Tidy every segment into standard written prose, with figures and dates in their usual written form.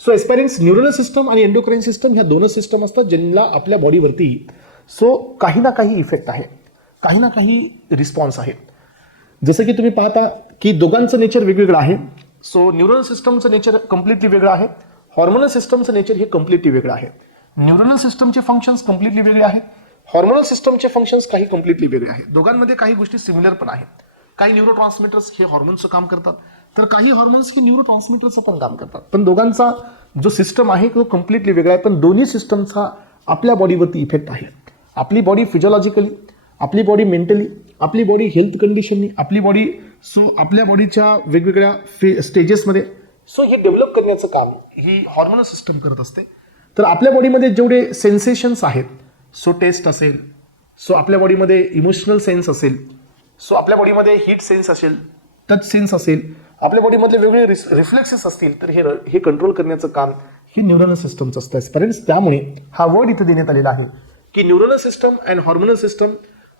So aspirants neural system आणि endocrine system ह्या दोनच सिस्टम असतात ज्यांना आपल्या बॉडीवरती काही ना काही इफेक्ट आहे, काही ना काही रिस्पॉन्स आहे. जसं की तुम्ही पाहता की दोघांचं नेचर वेगवेगळं आहे. सो न्यूरल सिस्टमचं नेचर कम्प्लिटली वेगळं आहे, हॉर्मोनल सिस्टमचं नेचर हे कम्प्लिटली वेगळं आहे. न्यूरल सिस्टमचे फंक्शन्स कम्प्लिटली वेगळे आहेत, हॉर्मोनल सिस्टमचे फंक्शन्स काही कम्प्लिटली वेगळे आहेत. दोघांमध्ये काही गोष्टी सिमिलर पण आहेत. काही न्यूरो ट्रान्समिटर्स हे हॉर्मोनचं काम करतात, तर काही हॉर्मोन्स हे न्यूरो ट्रान्समिटरचं पण काम करतात. पण दोघांचा जो सिस्टम आहे तो कम्प्लिटली वेगळा आहे. पण दोन्ही सिस्टमचा आपल्या बॉडीवरती इफेक्ट आहे. आपली बॉडी फिजिओलॉजिकली, आपली बॉडी मेंटली, आपली बॉडी हेल्थ कंडिशननी, आपली बॉडी आपल्या बॉडीच्या वेगवेगळ्या स्टेजेसमध्ये हे डेव्हलप करण्याचं काम ही हॉर्मोनल सिस्टम करत असते. तर आपल्या बॉडीमध्ये जेवढे सेन्सेशन्स आहेत, टेस्ट असेल, आपल्या बॉडीमध्ये इमोशनल सेन्स असेल, आपल्या बॉडीमध्ये हीट सेन्स असेल, टच सेन्स असेल, आपल्या बॉडीमधले वेगवेगळे रिफ्लेक्सेस असतील, तर हे कंट्रोल करण्याचं काम ही न्यूरल सिस्टमचं असतं. फ्रेंड्स, त्यामुळे हा वर्ड इथे देण्यात आलेला आहे की neural system and hormonal system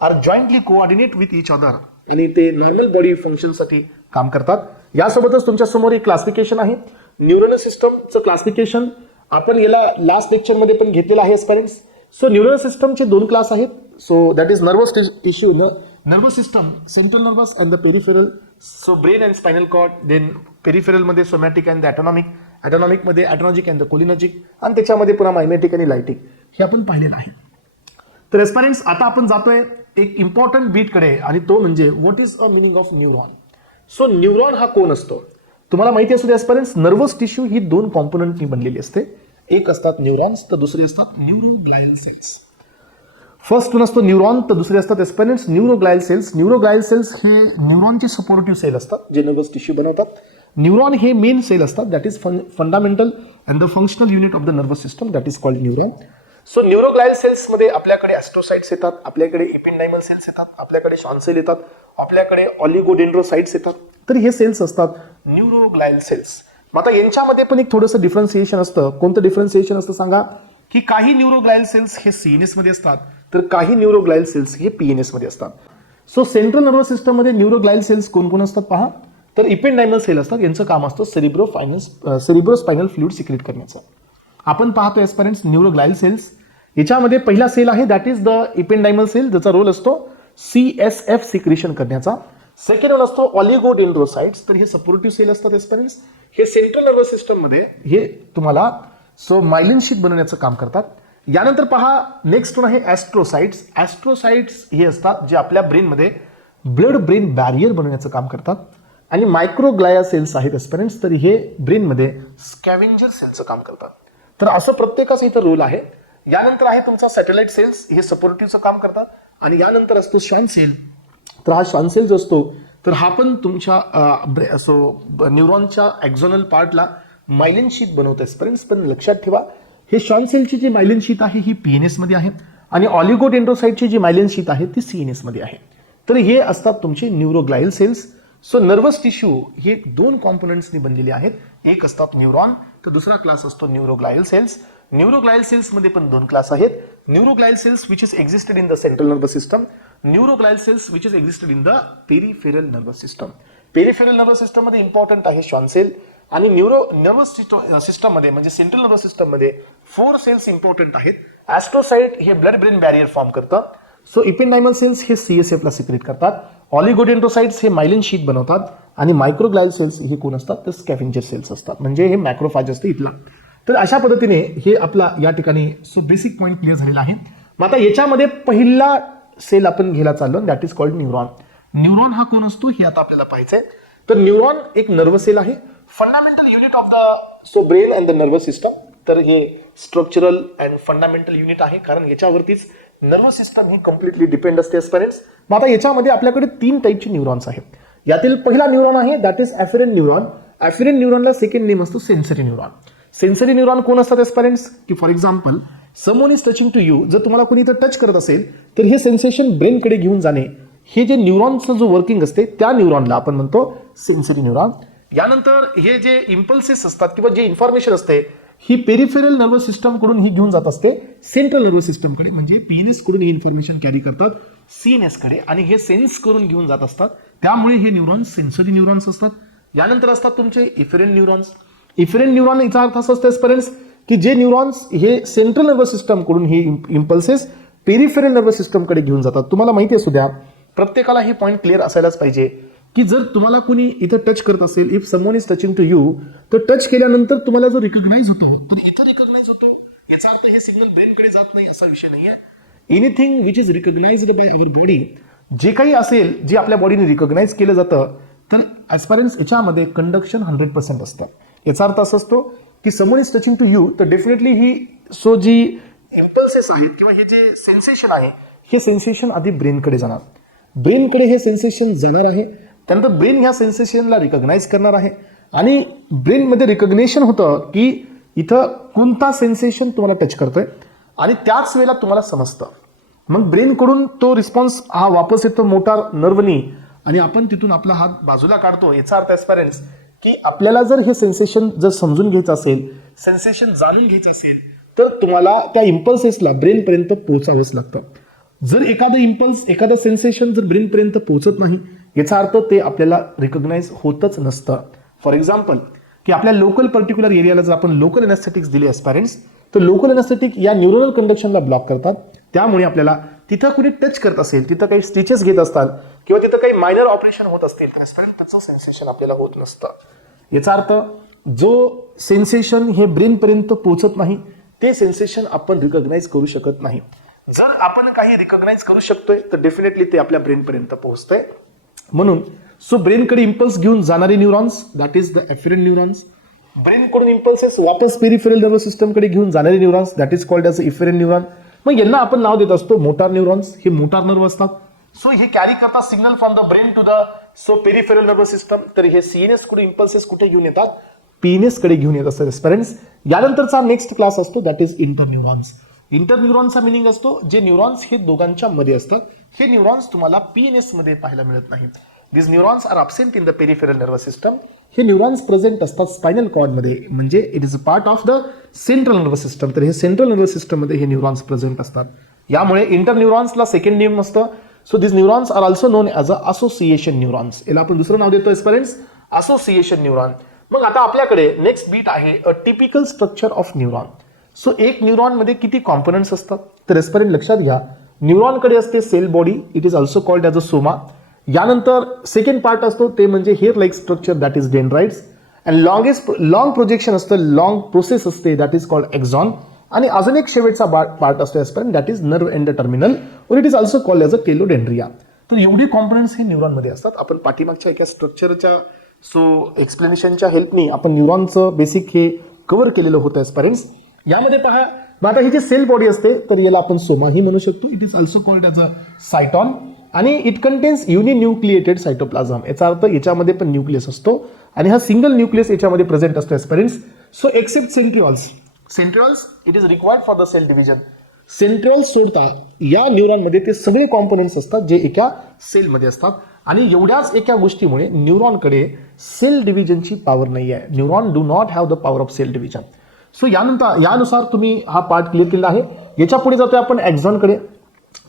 are jointly coordinate with each other, आणि ते नॉर्मल बॉडी फंक्शनसाठी काम करतात. यासोबतच तुमच्या समोर एक क्लासिफिकेशन आहे न्यूरल सिस्टमचं क्लासिफिकेशन. आपण याला लास्ट लेक्चरमध्ये पण घेतलेलं आहे फ्रेंड्स. न्यूरल सिस्टमचे दोन क्लास आहेत. That is nervous tissue, nervous system, central nervous and the peripheral. Brain and spinal cord, then पेरिफेरलमध्ये सोमॅटिक अँड द ॲटोनॉमिक, ॲटोनॉमिकमध्ये ॲटोनॉजिक अँड द कोलिनर्जिक, आणि त्याच्यामध्ये पुन्हा मायमेटिक आणि लायटिक, हे आपण पाहिलेलं आहे. तर एस्पायरेंट्स, आता आपण जातोय एक इम्पॉर्टंट बीटकडे, आणि तो म्हणजे what is a meaning of neuron. Neuron हा कोण असतो तुम्हाला माहिती असू दे एस्पायरेंट्स. नर्वस टिश्यू ही दोन कॉम्पोनंटनी बनलेली असते. एक असतात न्यूरॉन्स, तर दुसरे असतात न्यूरोग्लायल सेल्स. फर्स्ट वन असतो न्यूरॉन, तर दुसरे असतात aspirants neuroglial cells. Neuroglial cells हे न्यूरॉनचे सपोर्टिव्ह सेल असतात जे नर्वस टिश्यू बनवतात. न्यूरॉन हे मेन सेल असतात, that is fundamental and the functional unit of the nervous system, that is called neuron. Neuroglial सेल्समध्ये आपल्याकडे ॲस्ट्रोसाइट्स येतात, आपल्याकडे इपिंडायमल सेल्स येतात, आपल्याकडे शॉन सेल येतात, आपल्याकडे ऑलिगोडेंड्रोसाइट्स येतात. तर हे सेल्स असतात न्यूरोग्लायल सेल्स. मग आता यांच्यामध्ये पण एक थोडंसं डिफरन्सिएशन असतं. कोणतं डिफरन्सिएशन असतं सांगा, की काही न्यूरोग्लायल सेल्स हे सीएनएस मध्ये असतात, तर काही न्यूरोग्लायल सेल्स हे पीएनएस मध्ये असतात. सेंट्रल नर्वस सिस्टम मध्ये न्यूरोग्लायल सेल्स कोण कोण असतात पहा, तर इपिंडायमल सेल असतात. यांचं काम असतं सेरिब्रोस्पायनल फ्लुइड सिक्रेट करण्याचं. आपण पाहतो एस्पायरेंट्स न्यूरोग्लायल सेल्स. याच्यामध्ये पहिला सेल आहे दॅट इज द इपिंडायमल सेल, ज्याचा रोल असतो CSF सिक्रेशन करण्याचा. सेकंड वन असतो ऑलिगोडेंड्रोसाइट्स, तर हे सपोर्टिव्ह सेल असतात एस्पायरेंट्स. हे सेंट्रल नर्वस सिस्टम मध्ये हे तुम्हाला मायलिन शीट बनवण्याचं काम करतात. यानंतर पहा नेक्स्ट वन आहे ॲस्ट्रोसाइट्स. ॲस्ट्रोसाइट्स हे असतात जे आपल्या ब्रेनमध्ये ब्लड ब्रेन बॅरियर बनवण्याचं काम करतात. आणि मायक्रोग्लाया सेल्स आहेत एस्पायरेंट्स, तर हे ब्रेनमध्ये स्कॅव्हेंजर सेलचं काम करतात. तर असं प्रत्येकाचा इथं रोल आहे. यानंतर आहे तुमचा सॅटेलाइट सेल्स, हे सपोर्टिव्हचं काम करतात. आणि यानंतर असतो शॉन सेल. तर हा शॉन सेल जो असतो, तर हा पण तुमच्या न्यूरॉनच्या एक्झोनल पार्टला मायलिन शीट बनवतो एस्पायरेंट्स. पण लक्षात ठेवा, हे शॉन सेलची जी मायलिन शीट आहे ही पीएनएस मध्ये आहे, आणि ऑलिगोडेंड्रोसाइटची जी मायलिन शीट आहे ती सीएनएस मध्ये आहे. तर हे असतात तुमचे न्यूरोग्लायल सेल्स. नर्वस टिश्यू हे दोन कॉम्पोनंट्सनी बनलेले आहेत. एक असतात न्यूरॉन, तर दुसरा क्लास असतो न्यूरोग्लायल सेल्स. न्यूरोग्लायल सेल्समध्ये पण दोन क्लास आहेत. Neuroglial cells which is existed in the central nervous system, neuroglial cells which is existed in the peripheral nervous system. Peripheral nervous system मध्ये इम्पॉर्टंट आहे शॉन सेल. आणि nervous system मध्ये म्हणजे central nervous system मध्ये 4 cells important आहेत. ॲस्ट्रोसाइट हे blood brain barrier form करतात. इपिंडायमल cells हे CSF ला सिक्रेट करतात. ऑलिगोडेंड्रोसाइट्स हे मायलिन शीट बनवतात. आणि मायक्रोग्लायल सेल्स हे कोण असतात, तर स्कॅव्हेंजर सेल्स असतात, म्हणजे हे मॅक्रोफॅज असते इथला. तर अशा पद्धतीने हे आपला या ठिकाणी बेसिक पॉईंट क्लिअर झालेला आहे. मग आता याच्यामध्ये पहिला सेल आपण घ्यायला चाललो, that is called neuron. Neuron हा कोण असतो हे आता आपल्याला पाहायचंय. तर न्यूरॉन एक नर्वस सेल आहे, fundamental unit of the brain and the nervous system. तर हे स्ट्रक्चरल अँड फंडामेंटल युनिट आहे, कारण याच्यावरतीच नर्वस सिस्टम ही कम्प्लिटली डिपेंड असते एस्पायरेंट्स. मग आता याच्यामध्ये आपल्याकडे 3 टाईपचे न्यूरॉन्स आहेत. यातील पहिला न्यूरॉन आहे that is afferent neuron. Afferent न्यूरॉनला सेकंड नेम असतो सेन्सरी न्यूरॉन. सेन्सरी न्यूरॉन कोण असतात एस्पायरेंट्स, की for example someone is touching to you, जर तुम्हाला कोणी इथं टच करत असेल तर हे सेन्सेशन ब्रेनकडे घेऊन जाणे, हे जे न्यूरॉनचं जो वर्किंग असते त्या न्यूरॉनला आपण म्हणतो सेन्सरी न्यूरॉन. यानंतर हे जे इम्पल्सेस असतात किंवा जे इन्फॉर्मेशन असते ही पेरिफेरल नर्वस सिस्टम कडून ही घेऊन जात असते सेंट्रल नर्वस सिस्टम कडे, म्हणजे पीएनएस कडून ही इन्फॉर्मेशन कॅरी करतात सीएनएस कडे, आणि हे सेन्स करून घेऊन जात असतात. त्यामुळे हे न्यूरॉन्स सेन्सरी न्यूरॉन्स असतात. यानंतर असतात तुमचे इफेरंट न्यूरॉन्स. इफेरेंट न्यूरॉन याचा अर्थ असा असतो एस्पिरंट्स की जे न्यूरॉन्स हे सेंट्रल नर्वस सिस्टम कडून हे इम्पल्सेस पेरिफेरल नर्वस सिस्टम कडे घेऊन जातात. तुम्हाला माहिती आहे सुद्धा, प्रत्येकाला हे पॉईंट क्लिअर असायलाच पाहिजे की जर तुम्हाला कोणी इथं टच करत असेल, if someone is touching to you, तर टच केल्यानंतर तुम्हाला जो रिकॉग्नाइज होतो तर इथं रिकॉग्नाइज होतो, याचा अर्थ हे सिग्नल ब्रेनकडे जात नाही असा विषय नाहीये. Anything which is recognized by our body, जे काही असेल जे आपल्या बॉडीने रिकॉग्नाइज केलं जातं, तर ॲस्पिरंट्स याच्यामध्ये कंडक्शन 100% असतं. याचा अर्थ असा असतो की someone is touching to you, तर डेफिनेटली ही जी इम्पल्सेस आहेत किंवा हे जे सेन्सेशन आहे, हे सेन्सेशन आधी ब्रेनकडे जाणार, ब्रेनकडे हे सेन्सेशन जाणार आहे, त्यानंतर ब्रेन ह्या सेन्सेशनला रिकॉग्नाइज करणार आहे आणि ब्रेनमध्ये रिकॉग्नेशन होतं की इथं कोणता सेन्सेशन तुम्हाला टच करतोय आणि त्याच वेळेला तुम्हाला समजतं. मग ब्रेनकडून तो रिस्पॉन्स हा वापस येतो मोटार नर्वनी आणि आपण तिथून आपला हात बाजूला काढतो. याचा अर्थ ॲस्पिरंट्स की आपल्याला जर हे सेन्सेशन जर समजून घ्यायचं असेल, सेन्सेशन जाणून घ्यायचं असेल, तर तुम्हाला त्या इम्पल्सेसला ब्रेनपर्यंत पोहोचावंच लागतं. जर एखादं इम्पल्स, एखादं सेन्सेशन जर ब्रेनपर्यंत पोहोचत नाही, याचा अर्थ ते आपल्याला रिकॉग्नाइज होतच नसतं. फॉर एक्झाम्पल की आपल्या लोकल पर्टिक्युलर एरियाला जर आपण लोकल एनेस्थेटिक्स दिले ॲस्पिरंट्स, तर लोकल एनेस्थेटिक या न्यूरल कंडक्शनला ब्लॉक करतात. त्यामुळे आपल्याला तिथं कुणी टच करत असेल, तिथं काही स्टिचेस घेत असतात किंवा तिथं काही मायनर ऑपरेशन होत असतील, ॲस्पिरंट त्याचं सेन्सेशन आपल्याला होत नसतं. याचा अर्थ जो सेन्सेशन हे ब्रेनपर्यंत पोहोचत नाही, ते सेन्सेशन आपण रिकॉग्नाइज करू शकत नाही. जर आपण काही रिकॉग्नाइज करू शकतोय तर डेफिनेटली ते आपल्या ब्रेनपर्यंत पोहोचतंय. म्हणून ब्रेनकडे इम्पल्स घेऊन जाणारे neurons, that is the efferent neurons. ब्रेनकडून इम्पल्सेस वापस पेरिफेरल नर्वस सिस्टमकडे घेऊन जाणारे neurons, that is called as efferent neuron. मग यांना आपण नाव देत असतो मोटार न्यूरॉन्स. हे मोटार नर्व असतात. सो हे कॅरी करतात signal from the brain to the peripheral nervous system. तर हे सीएनएस कडे इम्पल्सेस कुठे घेऊन येतात? पीएनएस कडे घेऊन येत असतात ॲस्पिरंट्स. यानंतरचा नेक्स्ट क्लास असतो दॅट इज इंटरन्यूरॉन्स. इंटरन्यूरॉनचा मिनिंग असतो जे न्यूरॉन्स हे दोघांच्या मध्ये असतात. हे न्यूरॉन्स तुम्हाला पीएनएस मध्ये पाहायला मिळत नाहीत. These neurons are absent in the peripheral nervous system. हे न्यूरॉन्स प्रेझेंट असतात स्पायनल कॉर्ड मध्ये, म्हणजे it is a part of the central nervous system. तर हे सेंट्रल नर्वस सिस्टम मध्ये हे न्यूरॉन्स प्रेझेंट असतात. यामुळे इंटरन्यूरॉन्सला सेकंड नेम असतं. So this neurons are also known as a association neurons. याला आपण दुसरं नाव देतो ॲस्पिरंट्स, असोसिएशन न्यूरॉन. मग आता आपल्याकडे नेक्स्ट बीट आहे a typical structure of neuron. So एक न्यूरॉन मध्ये किती कॉम्पोनंट्स असतात? तर ॲस्पिरंट लक्षात घ्या, न्यूरॉनकडे असते cell body, it is also called as a soma. यानंतर सेकंड पार्ट असतो ते म्हणजे hair like structure, that is dendrites. And long projection असतं, लॉंग प्रोसेस असते, दॅट इज कॉल्ड एक्झॉन. आणि अजून एक शेवटचा पार्ट असतो aspirant, that is nerve end terminal, और it is also called as a telodendria. तर एवढे कॉम्पोनंट्स हे न्यूरॉनमध्ये असतात. आपण पाठीमागच्या एका स्ट्रक्चरच्या एक्सप्लेनेशनच्या हेल्पनी आपण न्यूरॉनचं बेसिक हे कव्हर केलेलं होतं ॲस्पिरंट्स. यामध्ये पहा, आता ही जी सेल बॉडी असते तर याला आपण सोमाही म्हणू शकतो. It is also called as a cyton आणि इट कंटेन्स युनिन्यूक्लिएटेड सायटोप्लाझम. याचा अर्थ याच्यामध्ये पण न्यूक्लियस असतो आणि हा सिंगल न्यूक्लियस याच्यामध्ये प्रेझेंट असतो aspirants. So except centrioles, it is required for the cell division. Centrioles सोडता या न्यूरॉनमध्ये ते सगळे कॉम्पोनंट्स असतात जे एका सेलमध्ये असतात. आणि एवढ्याच एका गोष्टीमुळे न्यूरॉनकडे सेल डिव्हिजनची पॉवर नाही आहे. Neuron do not have the power of cell division. So यानुसार तुम्ही हा पार्ट क्लिअर केला आहे. याच्या पुढे जातोय आपण एक्झॉनकडे.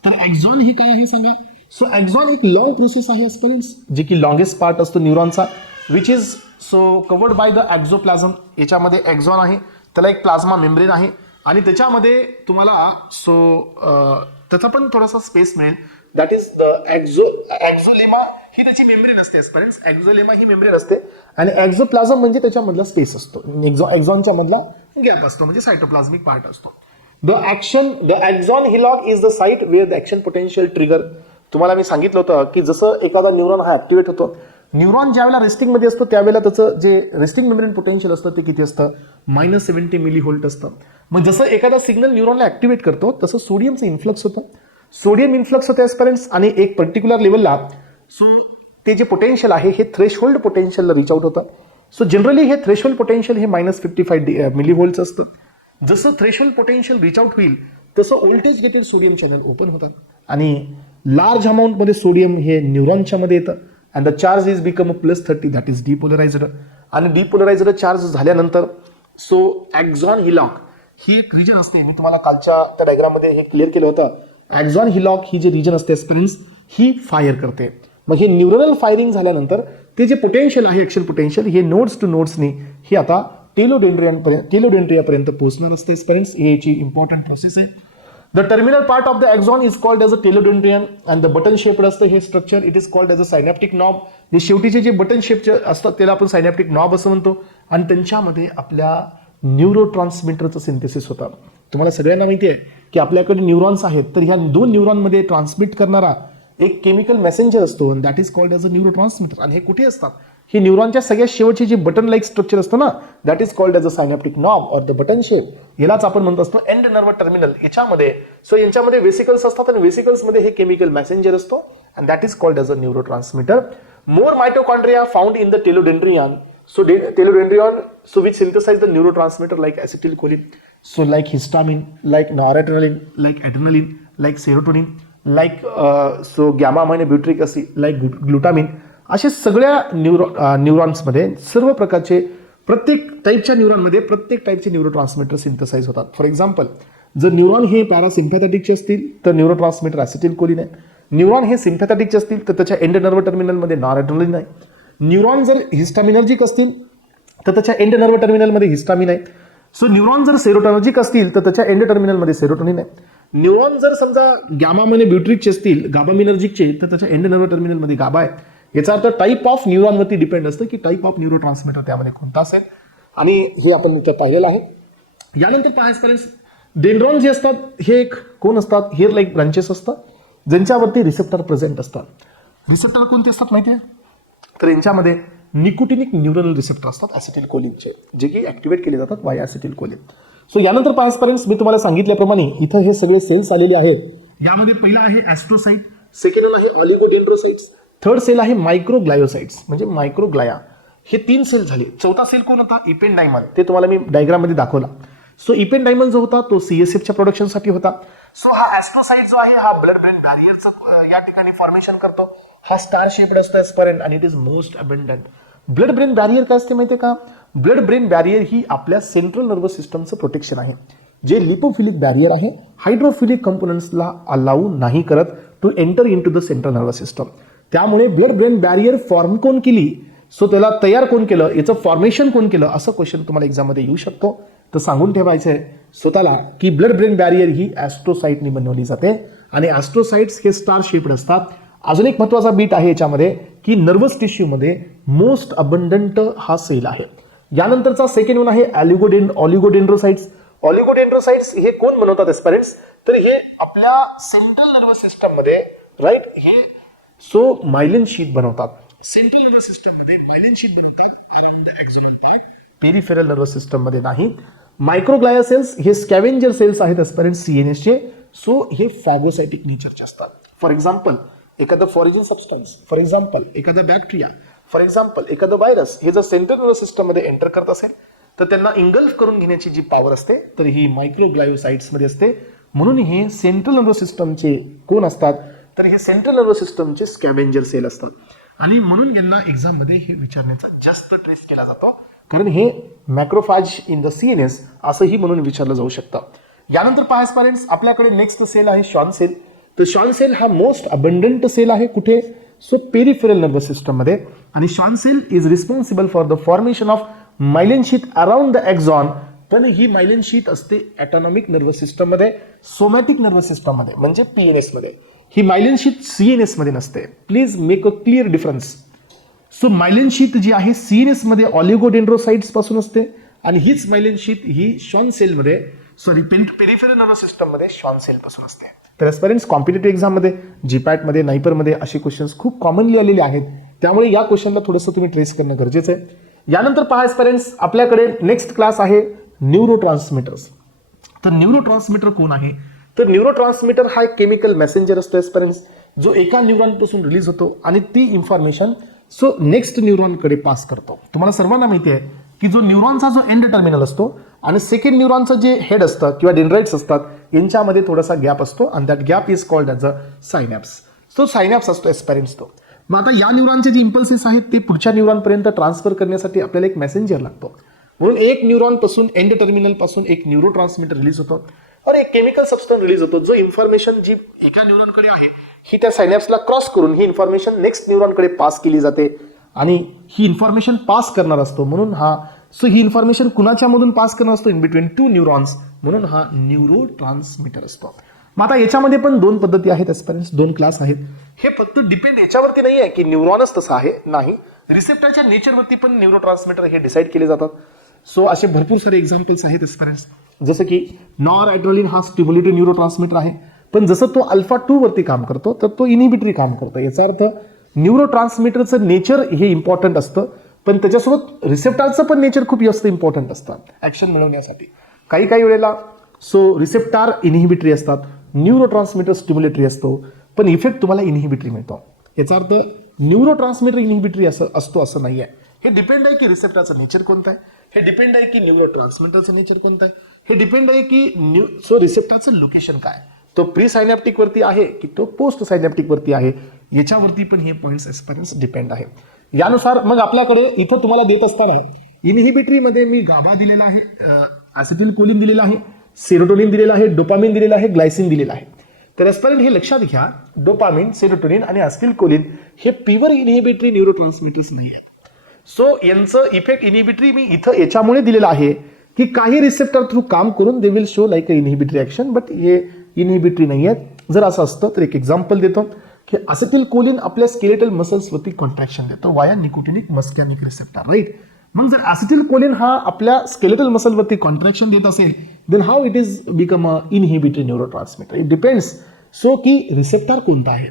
तर एक्झॉन हे काय आहे सांगा. सो एक्झॉन एक लॉंग प्रोसेस आहे ॲस्पिरंट्स, जे की लॉंगेस्ट पार्ट असतो न्यूरॉनचा, which is covered by the axoplasm. याच्यामध्ये एक्झॉन आहे, त्याला एक प्लाझ्मा मेम्ब्रेन आहे आणि त्याच्यामध्ये तुम्हाला त्याचा पण थोडासा स्पेस मिळेल, दॅट इज द एक्झोलेमा. ही त्याची मेम्ब्रेन असते ॲस्पिरंट्स. एक्झोलेमा ही मेम्ब्रेन असते आणि एक्झोप्लाझम म्हणजे त्याच्यामधला स्पेस असतो. एक्झॉनच्या मधला गॅप असतो, म्हणजे सायटोप्लाझमिक पार्ट असतो. The axon hillock is the site where the action potential trigger. तुम्हाला मी सांगितलं होतं की जसं एखादा न्यूरॉन हा ऍक्टिव्हेट होतो, न्यूरॉन ज्यावेळेला रेस्टिंगमध्ये असतो त्यावेळेला त्याचं जे रेस्टिंग मेम्ब्रेन पोटेन्शियल असतं ते किती असतं? -70 मिलीव्होल्ट असतं. मग जसं एखादा सिग्नल न्यूरॉनला ऍक्टिव्हेट करतो तसं सोडियमचं इन्फ्लक्स होतं. सोडियम इन्फ्लक्स होते ॲस्पिरंट्स आणि एक पर्टिक्युलर लेवलला ते जे पोटेन्शियल आहे हे थ्रेशहोल्ड पोटेन्शियलला रिच आउट होतं. सो जनरली हे थ्रेशहोल्ड पोटेन्शियल हे -55 मिलीव्होल्ट्स असतं. जसं थ्रेशहोल्ड पोटेन्शियल रिच आउट होईल तसं voltage gated sodium channel open होतात आणि लार्ज अमाऊंटमध्ये सोडियम हे न्यूरॉनच्या मध्ये येतं and the charge is become +30, that is depolarized. आणि डिपोलराइज्ड चार्ज झाल्यानंतर एक्झॉन हिलॉक ही एक रिजन असते. मी तुम्हाला कालच्या त्या डायग्राममध्ये हे क्लिअर केलं होतं. एक्झॉन हिलॉक ही जी रिजन असते ॲस्पिरंट्स ही फायर करते. मग हे न्यूरल फायरिंग झाल्यानंतर ते जे पोटेन्शियल आहे, ॲक्शन पोटेन्शियल, हे नोड्स टू नोड्सनी हे आता टेलोडेंड्रियापर्यंत पोहोचणार असते स्पेरेंट्स. ही याची इम्पॉर्टंट प्रोसेस आहे. The terminal part of the axon is called as a telodendrion and the button shaped असतं हे स्ट्रक्चर. It is called as a synaptic knob. जे शेवटीचे जे बटन शेपचे असतात त्याला आपण सायनॅप्टिक नॉब असं म्हणतो. आणि त्यांच्यामध्ये आपल्या न्यूरो ट्रान्समिटरचं सिंथेसिस होतं. तुम्हाला सगळ्यांना माहिती आहे की आपल्याकडे न्यूरॉन्स आहेत, तर ह्या 2 न्यूरॉनमध्ये ट्रान्समिट करणारा एक केमिकल मेसेंजर असतो that is called as a neuro transmitter. आणि हे कुठे असतात? हे न्यूरॉनच्या सगळ्यात शेवटचे जे बटन लाईक स्ट्रक्चर असतं ना, that is called as a synaptic knob or the button shape. यालाच आपण म्हणत असतो एंड नर्व टर्मिनल. याच्यामध्ये यांच्यामध्ये वेसिकल्स असतात आणि वेसिकल्समध्ये हे केमिकल मेसेंजर असतो and that is called as a neurotransmitter. More mitochondria found in the telodendrion. Telodendrion, which synthesize the neurotransmitter like acetylcholine, like histamine, like noradrenaline, like adrenaline, like serotonin, like gamma aminobutyric acid, like glutamine. असे सगळ्या न्यूरॉन्समध्ये सर्व प्रकारचे प्रत्येक टाईपच्या न्यूरॉनमध्ये प्रत्येक टाईपचे न्यूरोट्रान्समिटर synthesise होतात. For example, जर न्यूरॉन हे पॅरासिम्पॅथेटिकचे असतील तर न्यूरोट्रान्समिटर ॲसिटिलकोलिन आहे. न्यूरॉन हे सिम्पॅथेटिकचे असतील तर त्याच्या एंड नर्व टर्मिनलमध्ये नॉरएड्रेनालिन आहे. न्यूरॉन जर हिस्टामिनर्जिक असतील तर त्याच्या एंड नर्व टर्मिनलमध्ये हिस्टामिन आहे. न्यूरॉन जर सेरोटॉनर्जिक असतील तर त्याच्या एंड टर्मिनलमध्ये सेरोटोनिन आहे. न्यूरॉन जर समजा गॅमा ब्युट्रिकचे असतील, गाबामिनर्जिकचे, तर त्याच्या एंड नर्व टर्मिनलमध्ये गाबा आहे. याचा अर्थ टाईप ऑफ न्यूरॉनवरती डिपेंड असतं की टाईप ऑफ न्यूरो ट्रान्समिटर त्यामध्ये कोणता असेल. आणि हे आपण इथं पाहिलेलं आहे. यानंतर पाहायचं डेंड्रॉन जे असतात हे एक कोण असतात? हेअर लाईक ब्रांचेस असतात ज्यांच्यावरती रिसेप्टर प्रेझेंट असतात. रिसेप्टर कोणते असतात माहिती आहे? तर यांच्यामध्ये निकोटिनिक न्यूरल रिसेप्टर असतात ॲसिटिलकोलिनचे, जे की ऍक्टिव्हेट केले जातात वाया ॲसिटिलकोलिन. यानंतर पाहायचं मी तुम्हाला सांगितल्याप्रमाणे इथं हे सगळे सेल्स आलेले आहेत. यामध्ये पहिला आहे ॲस्ट्रोसाइट, सेकंड आहे ऑलिगोडेंड्रोसाइट्स, थर्ड सेल आहे मायक्रोग्लायोसाइट्स म्हणजे मायक्रोग्लाया. हे 3 सेल झाले. चौथा सेल कोण होता? इपेंडायमल. ते तुम्हाला मी डायग्राम मध्ये दाखवला. इपेंडायमल जो होता तो सीएसएफच्या प्रोडक्शनसाठी होता. हा ॲस्ट्रोसाइट जो आहे हा ब्लड ब्रेन बॅरियरचं या ठिकाणी फॉर्मेशन करतो. हा स्टार शेप्ड असतो एस्परंट आणि it is most abundant. Blood brain barrier काय असते माहिती आहे का? ब्लड ब्रेन बॅरियर ही आपल्या सेंट्रल नर्वस सिस्टमचं प्रोटेक्शन आहे, जे लिपोफिलिक बॅरियर आहे. हायड्रोफिलिक कंपोनंट्सला अलाऊ नाही करत to enter into the central nervous system. त्यामुळे ब्लड ब्रेन बॅरियर फॉर्म कोण केली, त्याला तयार कोण केलं, याचं फॉर्मेशन कोण केलं, असं क्वेश्चन तुम्हाला एक्झाममध्ये येऊ शकतो. तर सांगून ठेवायचं आहे स्वतःला की ब्लड ब्रेन बॅरियर ही ॲस्ट्रोसाइटनी बनवली जाते आणि ॲस्ट्रोसाइट्स हे स्टार शेप्ड असतात. अजून एक महत्वाचा बीट आहे याच्यामध्ये की नर्वस टिश्यूमध्ये मोस्ट अबंडंट हा सेल आहे. यानंतरचा सेकंड वन आहे ऑलिगोडेंड्रोसाइट्स. ऑलिगोडेंड्रोसाइट्स हे कोण बनवतात एस्परेंट्स? तर हे आपल्या सेंट्रल नर्वस सिस्टम मध्ये राईट हे मायलिन शीथ बनवतात. सेंट्रल नर्वस सिस्टम मध्ये मायलिन शीथ बनवतात around the axonal part, peripheral nervous system मध्ये नाही. मायक्रोग्लाया सेल्स हे स्कॅव्हेंजर सेल्स आहेत एस्परेंट्स सीएनएसचे. हे फॅगोसाइटिक नेचरचे असतात. फॉर एक्झाम्पल एखादं फॉरिजन सबस्टन्स, फॉर एक्झाम्पल एखादा बॅक्टेरिया, फॉर एक्झाम्पल एखादा व्हायरस हे जर सेंट्रल नर्वस सिस्टम मध्ये एंटर करत असेल तर त्यांना इंगल्फ करून घेण्याची जी पॉवर असते तर ही मायक्रोग्लायोसाइट्स मध्ये असते. म्हणून हे सेंट्रल नर्वस सिस्टमचे कोण असतात? तर हे सेंट्रल नर्वस सिस्टमचे स्कॅव्हेंजर सेल असतात आणि म्हणून यांना एक्झाम मध्ये हे विचारण्याचा जास्त ट्रेस केला जातो, कारण हे मॅक्रोफॅज इन द सीएनएस असंही म्हणून विचारलं जाऊ शकतं. यानंतर पाहायचं पॅरेंट्स आपल्याकडे नेक्स्ट सेल आहे शॉन सेल. तर शॉन सेल हा मोस्ट अबंडंट सेल आहे कुठे? पेरिफेरल नर्वस सिस्टम मध्ये. आणि Schwann cell is responsible for the formation of myelin sheath around the axon. पण ही मायलिन शीथ असते ऑटोनॉमिक नर्वस सिस्टम मध्ये, सोमॅटिक नर्वस सिस्टम मध्ये म्हणजे पीएनएस मध्ये. ही मायलिन शीथ सीएनएस मध्ये नसते. Please make a clear difference. Myelin sheath जी आहे सीएनएस मध्ये ऑलिगोडेंड्रोसाइट्स पासून असते आणि हीच मायलिन शीथ ही शॉन सेल मध्ये पेरिफेरल नर्वस सिस्टम मध्ये शॉन सेल पासून असते. तर एस्पिरंट्स कॉम्पिटेटिव्ह एक्झाम मध्ये जीपॅट मध्ये नायपर मध्ये असे क्वेश्चन्स खूप कॉमनली आलेले आहेत, त्यामुळे या क्वेश्चनला थोडंसं तुम्ही ट्रेस करणं गरजेचं आहे. यानंतर पहा एस्पिरंट्स आपल्याकडे नेक्स्ट क्लास आहे न्यूरो ट्रान्समिटर्स. तर न्यूरो ट्रान्समिटर कोण आहे? तर न्यूरो ट्रान्समिटर हा एक केमिकल मेसेंजर असतो एस्पिरंट्स, जो एका न्यूरॉन पासून रिलीज होतो आणि ती इन्फॉर्मेशन नेक्स्ट न्यूरॉनकडे पास करतो. तुम्हाला सर्वांना माहिती आहे की जो न्यूरॉनचा जो एंड टर्मिनल असतो आणि सेकंड न्यूरॉनचं जे हेड असतं किंवा डेंड्राइट्स असतात यांच्यामध्ये थोडासा गॅप असतो आणि that gap is called as a synapse. Synapse असतो एस्पिरंट्स तो. मग आता या न्यूरॉनचे जे इम्पल्सेस आहेत ते पुढच्या न्यूरॉनपर्यंत ट्रान्सफर करण्यासाठी आपल्याला एक मेसेंजर लागतो. म्हणून एक न्यूरॉन पासून एंड टर्मिनल पासून एक न्यूरो ट्रान्समिटर रिलीज होतो और एक केमिकल सबस्टन्स रिलीज होतो, जो इन्फॉर्मेशन जी एका न्यूरॉनकडे आहे ही त्या सायनॅप्सला क्रॉस करून ही इन्फॉर्मेशन नेक्स्ट न्यूरॉनकडे पास केली जाते आणि ही इन्फॉर्मेशन पास करणार असतो. म्हणून हा सो ही इन्फॉर्मेशन कुणाच्या मधून पास करणं असतो, इन बिटवीन टू न्यूरॉन्स, म्हणून हा न्यूरो ट्रान्समीटर असतो. मग आता याच्यामध्ये पण दोन पद्धती आहेत एस्पिरंट्स, दोन क्लास आहेत. हे फक्त डिपेंड याच्यावरती नाही आहे की न्यूरॉनच तसं आहे, नाही, रिसेप्टरच्या नेचरवरती पण न्यूरो ट्रान्समीटर हे डिसाईड केले जातात. सो असे भरपूर सारे एक्झाम्पल्स आहेत एस्पिरंट्स, जसं की नॉर ॲड्रेनालिन हा स्टिम्युलेटरी न्यूरो ट्रान्समीटर आहे, पण जसं तो अल्फा 2 वरती काम करतो तर तो इनिबिटरी काम करतो. याचा अर्थ न्यूरो ट्रान्समीटरचं नेचर हे इम्पॉर्टंट असतं, पण त्याच्यासोबत रिसेप्टरचं पण नेचर खूप जास्त इम्पॉर्टंट असतं ॲक्शन मिळवण्यासाठी. काही काही वेळेला सो रिसेप्टार इनहिबिटरी असतात, न्यूरो ट्रान्समीटर स्टिम्युलेटरी असतो, पण इफेक्ट तुम्हाला इनहिबिटरी मिळतो. याचा अर्थ न्यूरो ट्रान्समीटर इनहिबिटरी असतो असं नाही आहे. हे डिपेंड आहे की रिसेप्टरचं नेचर कोणतं आहे, हे डिपेंड आहे की न्यूरो ट्रान्समीटरचं नेचर कोणतं आहे, हे डिपेंड आहे की सो रिसेप्टरचं लोकेशन काय, तो प्री सायनॅप्टिक वरती आहे की तो पोस्ट सायनॅप्टिक वरती आहे, याच्यावरती पण हे पॉईंट्स एस्पिरंट्स डिपेंड आहे. यानुसार मग आपल्याकडे इथं तुम्हाला देत असताना इनहिबिटरीमध्ये मी गाबा दिलेला आहे, ॲसिटिल कोलिन दिलेला आहे, सेरोटोनिन दिलेला आहे, डोपामिन दिलेला आहे, ग्लायसिन दिलेला आहे. तर एस्पिरंट हे लक्षात घ्या, डोपामिन, सेरोटोनिन आणि ॲसिटिल कोलिन हे प्युअर इनहिबिटरी न्यूरो ट्रान्समीटर्स नाही आहेत. सो यांचं इफेक्ट इनहिबिटरी मी इथं याच्यामुळे दिलेलं आहे की काही रिसेप्टर थ्रू काम करून they will show like a inhibitory action, but हे इनहिबिटरी नाही आहेत. जर असं असतं तर एक एक्झाम्पल देतो की ॲसिटिल कोलिन आपल्या स्केलेटल मसल्सवरती कॉन्ट्रॅक्शन देतो वाया निकोटिनिक मस्कॅनिक रिसेप्टर, राईट. मग जर ॲसिटिल कोलिन हा आपल्या स्केलेटल मसलवरती कॉन्ट्रॅक्शन देत असेल, then how it is become a inhibitory neurotransmitter, it depends. So की रिसेप्टर कोणता आहे.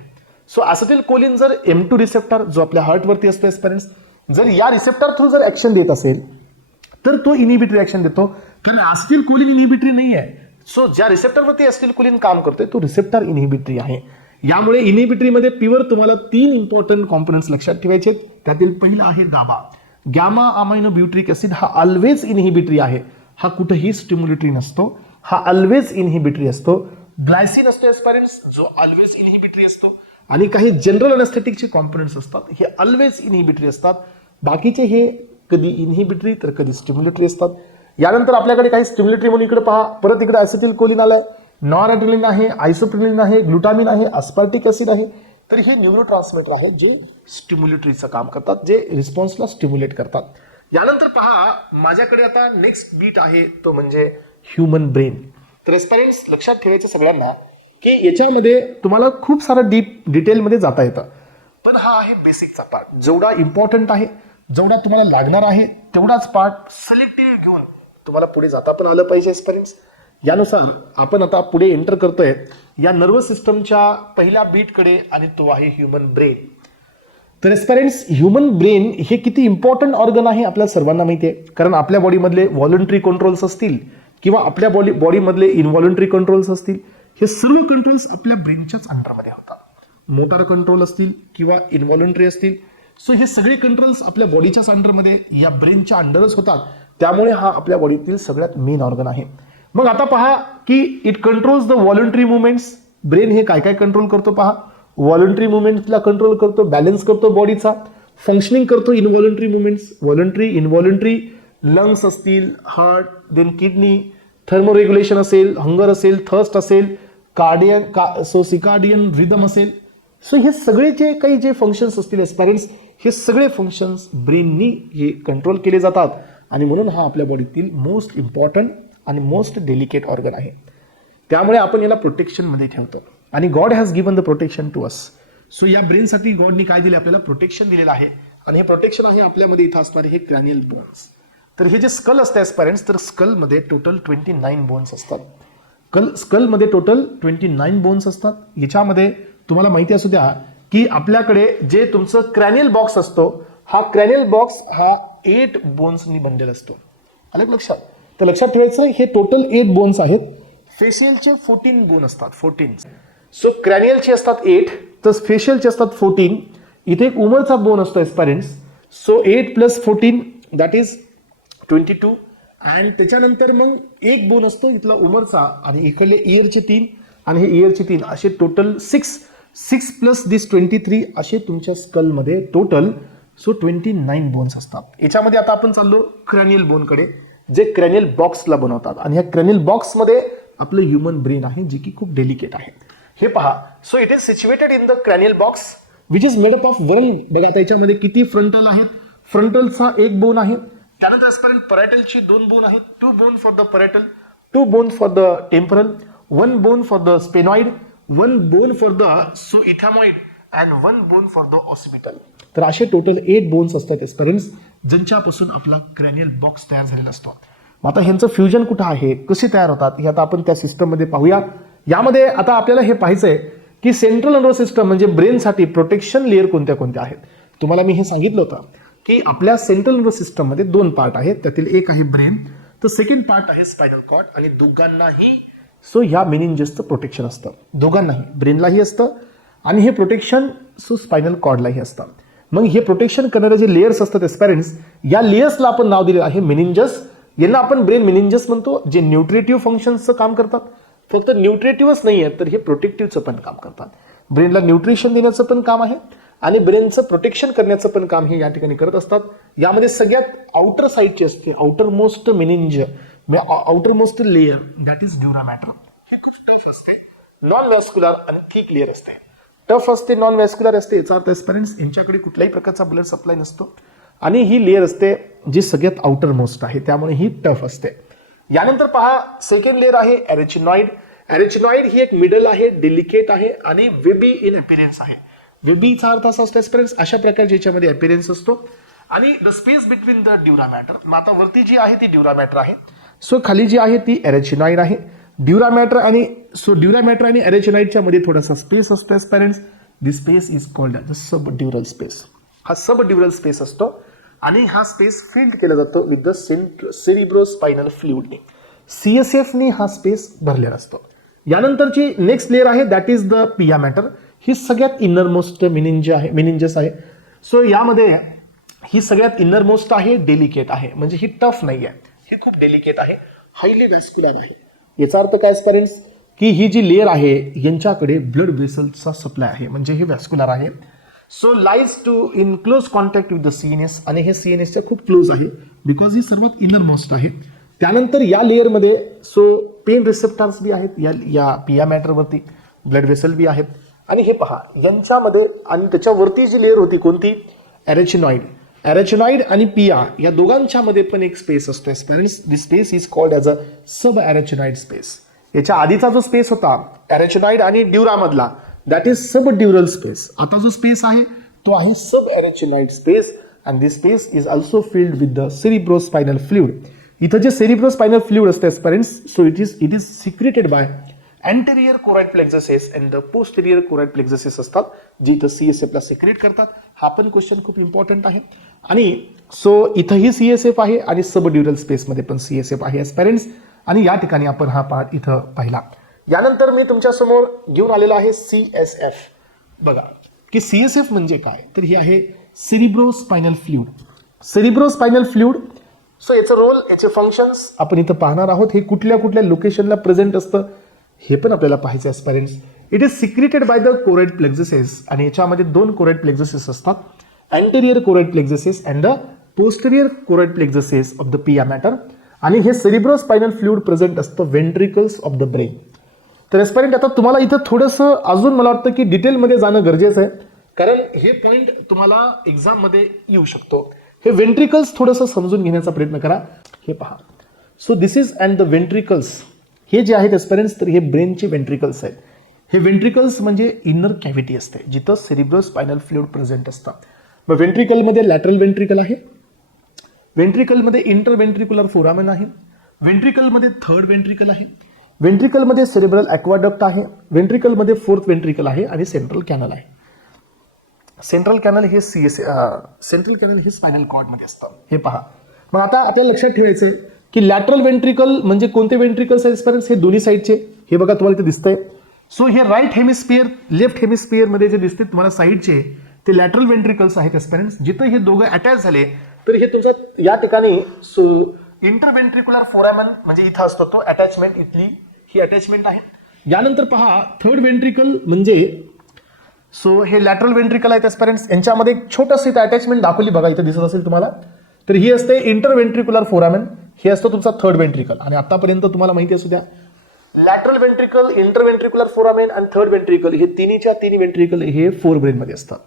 सो ॲसिटिल कोलिन जर M2 रिसेप्टर जो आपल्या हार्टवरती असतो एस्पिरंट्स, जर या रिसेप्टर थ्रू जर ऍक्शन देत असेल तर तो इनहिबिटरी ऍक्शन देतो, कारण ॲसिटिल कोलिन इनहिबिटरी नाही आहे. सो ज्या रिसेप्टरवरती ॲसिटिल कोलिन काम करतोय तो रिसेप्टर इनहिबिटरी आहे. यामुळे इनहिबिटरीमध्ये प्युअर तुम्हाला 3 इम्पॉर्टंट कॉम्पोनंट्स लक्षात ठेवायचे. त्यातील पहिला आहे गाबा. गॅमा अमायनो ब्युट्रिक ऍसिड हा ऑलवेज इनहिबिटरी आहे, हा कुठेही स्टिम्युलेटरी नसतो, हा ऑलवेज इनहिबिटरी असतो. ग्लायसिन असतो एस्पिरंट्स जो ऑलवेज इनहिबिटरी असतो, आणि काही जनरल अनेस्थेटिकचे कॉम्पोनंट्स असतात हे ऑलवेज इनहिबिटरी असतात. बाकीचे हे कधी इनहिबिटरी तर कधी स्टिम्युलेटरी असतात. यानंतर आपल्याकडे काही स्टिम्युलेटरी म्हणून इकडे पहा, परत इकडे ॲसिटिल कोलिन आलाय, नॉर ॲड्रेनालिन आहे, आयसोप्रेनालिन आहे, ग्लुटामिन आहे, अस्पार्टिक ऍसिड आहे. तर हे न्यूरो ट्रान्समीटर आहेत जे स्टिम्युलेटरीचं काम करतात, जे रिस्पॉन्सला स्टिम्युलेट करतात. यानंतर पहा माझ्याकडे आता नेक्स्ट बीट आहे तो म्हणजे ह्युमन ब्रेन. तर एस्पिरंट्स लक्षात ठेवायचं सगळ्यांना की याच्यामध्ये तुम्हाला खूप सारं डिटेलमध्ये जाता येतं, पण हा आहे बेसिकचा पार्ट. जेवढा इम्पॉर्टंट आहे, जेवढा तुम्हाला लागणार आहे तेवढाच पार्ट सिलेक्टिव्ह घेऊन तुम्हाला पुढे जाता पण आलं पाहिजे एस्पिरंट्स. यानुसार आपण आता पुढे एंटर करतोय या नर्वस सिस्टमच्या पहिल्या बीटकडे, आणि तो आहे ह्युमन ब्रेन. तर एस्पिरंट्स ह्युमन ब्रेन हे किती इम्पॉर्टंट ऑर्गन आहे आपल्याला सर्वांना माहिती आहे, कारण आपल्या बॉडीमधले व्हॉलंटरी कंट्रोल्स असतील किंवा आपल्या बॉडीमधले इनव्हॉलंटरी कंट्रोल्स असतील, हे सर्व कंट्रोल्स आपल्या ब्रेनच्याच अंडरमध्ये होतात. मोटार कंट्रोल असतील किंवा इनव्हॉलंटरी असतील, सो हे सगळे कंट्रोल्स आपल्या बॉडीच्याच अंडरमध्ये या ब्रेनच्या अंडरच होतात. त्यामुळे हा आपल्या बॉडीतील सगळ्यात मेन ऑर्गन आहे. मग आता पहा की it controls the voluntary movements. Brain हे काय काय कंट्रोल करतो पहा, व्हॉलंटरी मुवमेंट्सला कंट्रोल करतो, बॅलन्स करतो बॉडीचा, फंक्शनिंग करतो इनव्हॉलंटरी मुवमेंट्स, व्हॉलंटरी इनव्हॉलंटरी, लंग्स असतील, हार्ट, देन किडनी, थर्मोरेग्युलेशन असेल, हंगर असेल, थर्स्ट असेल, सिकार्डियन रिदम असेल. सो हे सगळे जे काही जे फंक्शन्स असतील एस्पिरंट्स, हे सगळे फंक्शन्स ब्रेननी हे कंट्रोल केले जातात, आणि म्हणून हा आपल्या बॉडीतील मोस्ट इम्पॉर्टंट आणि मोस्ट डेलिकेट ऑर्गन आहे. त्यामुळे आपण याला प्रोटेक्शनमध्ये ठेवतो, आणि God has given the protection to us. So या ब्रेनसाठी गॉडनी काय दिले आपल्याला, प्रोटेक्शन दिलेलं आहे, आणि हे प्रोटेक्शन आहे आपल्यामध्ये इथं असणारे हे क्रॅनियल बोन्स. तर हे जे स्कल असते एस्पिरंट्स, तर स्कलमध्ये टोटल 29 बोन्स असतात. स्कलमध्ये टोटल 29 बोन्स असतात. याच्यामध्ये तुम्हाला माहिती असू द्या की आपल्याकडे जे तुमचं क्रॅनियल बॉक्स असतो, हा क्रॅनियल बॉक्स हा 8 बोन्सनी बनलेला असतो. आलं लक्षात? तर लक्षात ठेवायचं हे टोटल 8 बोन्स आहेत. फेशियलचे 14 बोन असतात, 14. सो क्रॅनियलचे असतात 8, तर फेशियलचे असतात 14. इथे एक उमरचा बोन असतो एस्पिरंट्स. So 8 + 14 that is 22. आणि त्याच्यानंतर मग एक बोन असतो इथला उमरचा, आणि इकडले इयरचे 3 आणि हे इयरचे 3, असे टोटल 6 + this 23 असे तुमच्या स्कलमध्ये टोटल 29 बोन्स असतात. याच्यामध्ये आता आपण चाललो क्रॅनियल बोनकडे, जे क्रॅनियल बॉक्सला बनवतात, आणि ह्या क्रॅनियल बॉक्समध्ये आपलं ह्युमन ब्रेन आहे, जे की खूप डेलिकेट आहे. हे पहा, so it is situated in the cranial box which is made up of 1. बघा आता याच्यामध्ये किती फ्रंटल आहेत. फ्रंटलचा एक बोन आहे, त्यानंतर ऍस्पिरंट परायटलचे 2 बोन आहेत, 2 bone for the parietal, 2 bone for the temporal, 1 bone for the sphenoid, 1 bone for the ethmoid and 1 bone for the occipital. तर असे टोटल 8 बोन्स असतात ऍस्पिरंट्स, ज्यांच्यापासून आपला क्रॅनियल बॉक्स तयार झालेला असतो. मग आता ह्यांचं फ्युजन कुठं आहे, कसे तयार होतात हे आता आपण त्या सिस्टममध्ये पाहूया. यामध्ये आता आपल्याला हे पाहायचंय की सेंट्रल नर्वस सिस्टम म्हणजे ब्रेनसाठी प्रोटेक्शन लेअर कोणत्या कोणत्या आहेत. तुम्हाला मी हे सांगितलं होतं की आपल्या सेंट्रल नर्वस सिस्टममध्ये 2 पार्ट आहेत, त्यातील एक आहे ब्रेन, तर सेकंड पार्ट आहे स्पायनल कॉर्ड. आणि दोघांनाही ह्या मेनिंजसचं प्रोटेक्शन असतं, दोघांनाही, ब्रेनलाही असतं आणि हे प्रोटेक्शन स्पायनल कॉर्डलाही असतं. मग हे प्रोटेक्शन करणारे जे लेयर्स असतात ऍस्पिरंट्स, या लेयर्सला आपण नाव दिलेलं आहे मेनिंजस. यांना आपण ब्रेन मेनिंजस म्हणतो, जे न्यूट्रिटिव्ह फंक्शन्सचं काम करतात. फक्त न्यूट्रिटिव्हच नाही आहे तर हे प्रोटेक्टिव्हचं पण काम करतात. ब्रेनला न्यूट्रिशन देण्याचं पण काम आहे आणि ब्रेनचं प्रोटेक्शन करण्याचं पण काम हे या ठिकाणी करत असतात. यामध्ये सगळ्यात आउटर साईडची असते outermost meninges, outermost layer, that is dura mater. हे खूप टफ असते, नॉन व्हॅस्क्युलर आणि थिक लेयर असते. टफ असते, नॉन व्हॅस्क्युलर असते, याचा अर्थ ऍस्पिरंट्स यांच्याकडे कुठल्याही प्रकारचा ब्लड सप्लाय नसतो. आणि ही लेयर असते जी सगळ्यात आउटर मोस्ट आहे, त्यामुळे ही टफ असते. यानंतर पहा सेकंड लेयर आहे एरेचिनॉइड. एरेचिनॉइड ही एक मिडल आहे, डेलिकेट आहे आणि वेबी इन अपिअरन्स आहे. वेबीचा अर्थ असा असतो ऍस्पिरंट्स, अशा प्रकारच्या याच्यामध्ये अपिअरन्स असतो. आणि the space between the dura mater, मग आता वरती जी आहे ती ड्युरा मॅटर आहे, खाली जी आहे ती एरेचिनॉइड आहे. ड्युरा मॅटर आणि एरेचिनॉइडच्या मध्ये थोडासा स्पेस असतो aspirants. This space is called the sub ड्युरल space. हा सब ड्युरल स्पेस असतो आणि हा स्पेस फिल्ड केला जातो विथ द सेरिब्रोस्पायनल फ्लुइडने. CSF ने हा स्पेस भरलेला असतो. यानंतरची नेक्स्ट लेअर आहे that is the pia matter. ही सगळ्यात इनरमोस्ट मेनिंजस आहे. यामध्ये ही सगळ्यात इनरमोस्ट आहे, डेलिकेट आहे, म्हणजे ही टफ नाही आहे, ही खूप डेलिकेट आहे, हायली व्हॅस्क्युलर आहे. याचा अर्थ काय ऍस्पिरंट्स की ही जी लेअर आहे यांच्याकडे ब्लड वेसल्सचा सप्लाय आहे, म्हणजे हे व्हॅस्क्युलर आहे. Lies to in close contact with the CNS आणि हे CNSच्या खूप क्लोज आहे बिकॉज ही सर्वात इनरमोस्ट आहे. त्यानंतर या लेअरमध्ये पेन रिसेप्टर्स बी आहेत, या पिया मॅटरवरती ब्लड वेसल बी आहेत. आणि हे पहा यांच्यामध्ये, आणि त्याच्यावरती जी लेअर होती कोणती, एरेचिनॉइड. एरेचिनॉइड आणि पिया या दोघांच्या मध्ये पण एक स्पेस असतो aspirants. This space is called as a sub arachnoid space. याच्या आधीचा जो स्पेस होता एरेचिनॉइड आणि ड्युरा मधला, दॅट इज सब ड्युरल स्पेस. आता जो स्पेस आहे तो आहे sub arachnoid space and this space is also filled with the cerebrospinal fluid. इथं जे सेरिब्रोस्पायनल फ्लुइड असते aspirants, it is secreted by anterior choroid plexuses and the posterior choroid plexuses असतात, जे इथं CSF ला सिक्रेट करतात. हा पण क्वेश्चन खूप इम्पॉर्टंट आहे. आणि इथंही CSF आहे आणि सब ड्युरल स्पेसमध्ये पण CSF आहे ऍस्पिरंट्स. आणि या ठिकाणी आपण हा पार्ट इथं पाहिला. यानंतर मी तुमच्या समोर घेऊन आलेलो आहे CSF. बघा की CSF म्हणजे काय, तर ही आहे सेरिब्रोस्पायनल फ्लुइड. सेरिब्रोस्पायनल फ्लुइड, याचं रोल, याचे फंक्शन्स आपण इथं पाहणार आहोत. हे कुठल्या कुठल्या लोकेशनला प्रेझेंट असतं हे पण आपल्याला पाहायचं aspirants. It is secreted by the choroid plexuses आणि याच्यामध्ये 2 कोराइड प्लेक्झसेस असतात, anterior choroid plexuses and the posterior choroid plexuses of the pia mater. आणि हे सेरिब्रोस्पायनल फ्लुइड प्रेझेंट असतं वेंट्रिकल्स ऑफ द ब्रेन. तर ऍस्पिरंट आता तुम्हाला इथं थोडंसं अजून मला वाटतं की डिटेलमध्ये जाणं गरजेचं आहे, कारण हे पॉईंट तुम्हाला एक्झाममध्ये येऊ शकतो. हे वेंट्रिकल्स थोडंसं समजून घेण्याचा प्रयत्न करा. हे पहा, दिस इज अँड द वेंट्रिकल्स, हे जे आहेत ऍस्पिरंट्स तर हे ब्रेनचे वेंट्रिकल्स आहेत. हे वेंट्रिकल्स म्हणजे इनर कॅव्हिटी असते जिथं सेरिब्रोस्पायनल फ्लुइड प्रेझेंट असतं. मग वेंट्रिकलमध्ये लॅटरल वेंट्रिकल आहे, वेंट्रिकलमध्ये इंटरवेंट्रिक्युलर फोरामेन आहे, वेंट्रिकलमध्ये थर्ड वेंट्रिकल आहे, वेंट्रिकलमध्ये सेरेब्रल ॲक्वाडक्ट आहे, वेंट्रिकलमध्ये फोर्थ वेंट्रिकल आहे आणि सेंट्रल कॅनल आहे. सेंट्रल कॅनल हे सेंट्रल कॅनल हे स्पायनल कॉर्डमध्ये असतं. हे पहा, मग आता आपल्याला लक्षात ठेवायचं की लॅटरल वेंट्रिकल म्हणजे कोणते वेंट्रिकल्स आहेत, हे दोन्ही साईडचे. हे बघा तुम्हाला इथे दिसतंय. हे राईट हेमिस्फिअर, लेफ्ट हेमिस्फिअर मध्ये जे दिसते तुम्हाला साईडचे ते लॅटरल वेंट्रिकल्स आहेत ऍस्पिरंट्स. जिथं हे दोघं अटॅच झाले तर हे तुमचा या ठिकाणी इंटरवेंट्रिक्युलर फोरामेन म्हणजे इथं असतो तो अटॅचमेंट, इथली ही अटॅचमेंट आहे. यानंतर पहा थर्ड वेंट्रिकल म्हणजे हे लॅटरल वेंट्रिकल आहेत ऍस्पिरंट्स. यांच्यामध्ये एक छोटंसं इथं अटॅचमेंट दाखवली बघा, इथं दिसत असेल तुम्हाला. तर ही असते इंटरवेंट्रिक्युलर फोरामेन, हे असतं तुमचा थर्ड वेंट्रिकल. आणि आतापर्यंत तुम्हाला माहिती असू द्या लॅटरल वेंट्रिकल, इंटरवेंट्रिक्युलर फोरामेन आणि थर्ड वेंट्रिकल हे तिन्ही वेंट्रिकल हे फोर ब्रेन मध्ये असतात.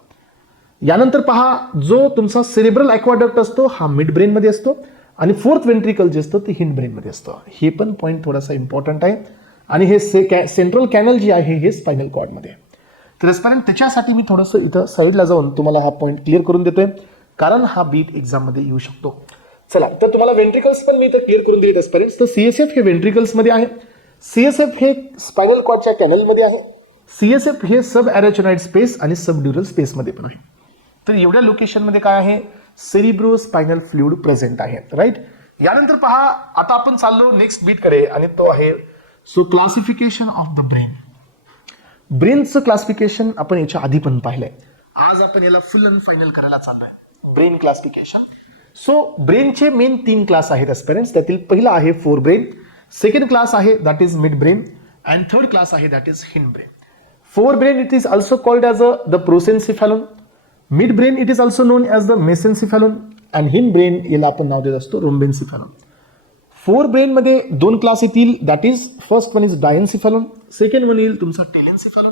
यानंतर पहा जो तुमचा सेरेब्रल ॲक्वाडक्ट असतो हा मिड ब्रेन मध्ये असतो आणि फोर्थ वेंट्रिकल जे असतं ते हिंड ब्रेनमध्ये असतं. हे पण पॉईंट थोडासा इम्पॉर्टंट आहे. आणि हे सेंट्रल कॅनल जे आहे हे स्पायनल कॉर्डमध्ये. तर एस्पायरंट त्याच्यासाठी मी थोडंसं इथं साईडला जाऊन तुम्हाला हा पॉईंट क्लिअर करून देतोय, कारण हा बीट एक्झाममध्ये येऊ शकतो. चला, तर तुम्हाला वेंट्रिकल्स पण मी इथं क्लिअर करून दिलेत एस्पायरंट्स. तर सीएसएफ हे वेंट्रिकल्समध्ये आहे, सीएसएफ हे स्पायनल कॉर्डच्या कॅनलमध्ये आहे, सीएसएफ हे सब ॲरेचोनाइड स्पेस आणि सब ड्युरल स्पेसमध्ये पण आहे. तर एवढ्या लोकेशनमध्ये काय आहे, सेरिब्रो स्पायनल फ्लुइड प्रेझेंट आहे. राईट. यानंतर पहा, आता आपण चाललो नेक्स्ट बीटकडे आणि तो आहे so classification of the brain. ब्रेनचं क्लासिफिकेशन आपण याच्या आधी पण पाहिलंय. आज आपण याला फुल अँड फायनल करायला चाललोय, ब्रेन क्लासिफिकेशन. सो ब्रेनचे मेन 3 क्लास आहेत एस्पिरंट्स. त्यातील पहिला आहे फोर ब्रेन, सेकंड क्लास आहे that is mid brain, and third class आहे that is hind brain. Fore brain it is also called as the prosencephalon, mid brain it is also known as the mesencephalon, and hind brain याला आपण नाव देत असतो rhombencephalon. Fore ब्रेनमध्ये 2 class येतील, that is first one is डायन्सिफॅलोन, second one येईल तुमचा टेलेन्सिफॅलोन.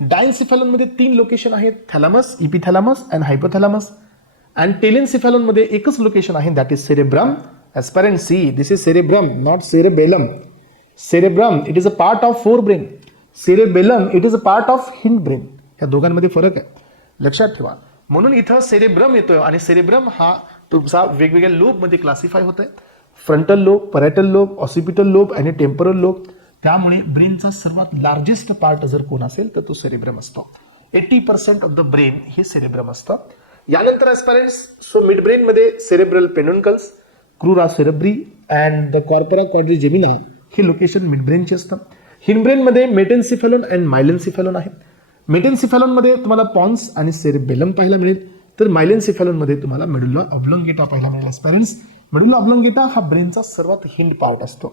डायन्सिफॅलोनमध्ये 3 location आहेत, थॅलामस, इपिथॅलामस अँड हायपोथॅलामस. अँड टेलेन्सिफॅलोनमध्ये एकच लोकेशन आहे, that is cerebrum. Aspirant see, this is cerebrum, not cerebellum. Cerebrum it is a part of fore brain, cerebellum it is a part of hind brain. या दोघांमध्ये फरक आहे, लक्षात ठेवा. म्हणून इथं सेरेब्रम येतोय आणि सेरेब्रम हा तुमचा वेगवेगळ्या लोबमध्ये क्लासिफाय होतोय. Frontal lobe, parietal lobe, occipital lobe आणि टेम्पोरल लोब. त्यामुळे ब्रेनचा सर्वात लार्जेस्ट पार्ट जर कोण असेल तर तो सेरेब्रम असतो. 80% ऑफ द ब्रेन हे सेरेब्रम असतं. यानंतर एस्पिरंट्स, सो मिड ब्रेन मध्ये cerebral peduncles, crura cerebri and the corpora quadrigemina हे लोकेशन मिड ब्रेनचे असतं. हिंड ब्रेन मध्ये मेटेन्सिफॅलोन अँड मायलेन्सिफॅलोन आहे. मेटेन्सिफॅलोन मध्ये तुम्हाला पॉन्स आणि सेरेबेलम पाहायला मिळेल, तर मायलेन्सिफॅलोन मध्ये तुम्हाला मेडुला ऑब्लोंगेटा पाहायला मिळेल. एस्पिरंट्स, मेडुला ऑब्लोंगेटा हा ब्रेनचा सर्वात हिंड पार्ट असतो,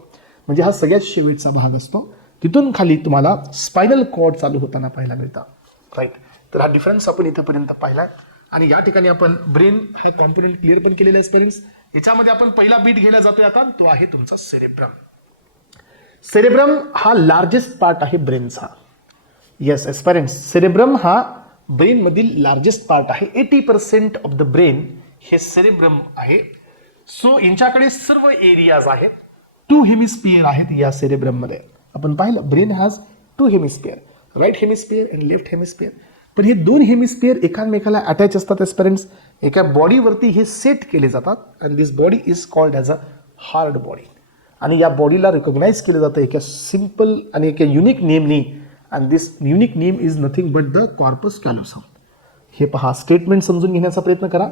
म्हणजे हा सगळ्यात शेवटचा भाग असतो. तिथून खाली तुम्हाला स्पायनल कॉर्ड चालू होताना पाहायला मिळतं. राईट. तर हा डिफरन्स आपण इथंपर्यंत पाहिला आणि या ठिकाणी आपण ब्रेन हा कॉम्पोनेंट क्लिअर पण केलेला आहे एस्पिरंट्स. याच्यामध्ये आपण पहिला बीट घ्यायला जातोय आता, तो आहे तुमचा सेरेब्रम. सेरेब्रम हा लार्जेस्ट पार्ट आहे ब्रेनचा. येस एस्पिरंट्स, सेरेब्रम हा ब्रेन मधील लार्जेस्ट पार्ट आहे. 80% ऑफ द ब्रेन हे सेरेब्रम आहे. सो यांच्याकडे सर्व एरियाज आहेत. 2 हेमिस्फियर आहेत या सेरेब्रम मध्ये. आपण पाहिलं brain has 2 hemisphere, right hemisphere and left hemisphere. पण हे 2 हेमिस्फियर एकामेकाला अटॅच असतात एस्पिरंट्स. एका बॉडीवरती हे सेट केले जातात and this body is called as a hard body. आणि या बॉडीला रिकॉग्नाइज केलं जातं एका सिम्पल आणि एका युनिक नेमनी, and this unique name is nothing but the corpus callosum. हे पहा, स्टेटमेंट समजून घेण्याचा प्रयत्न करा.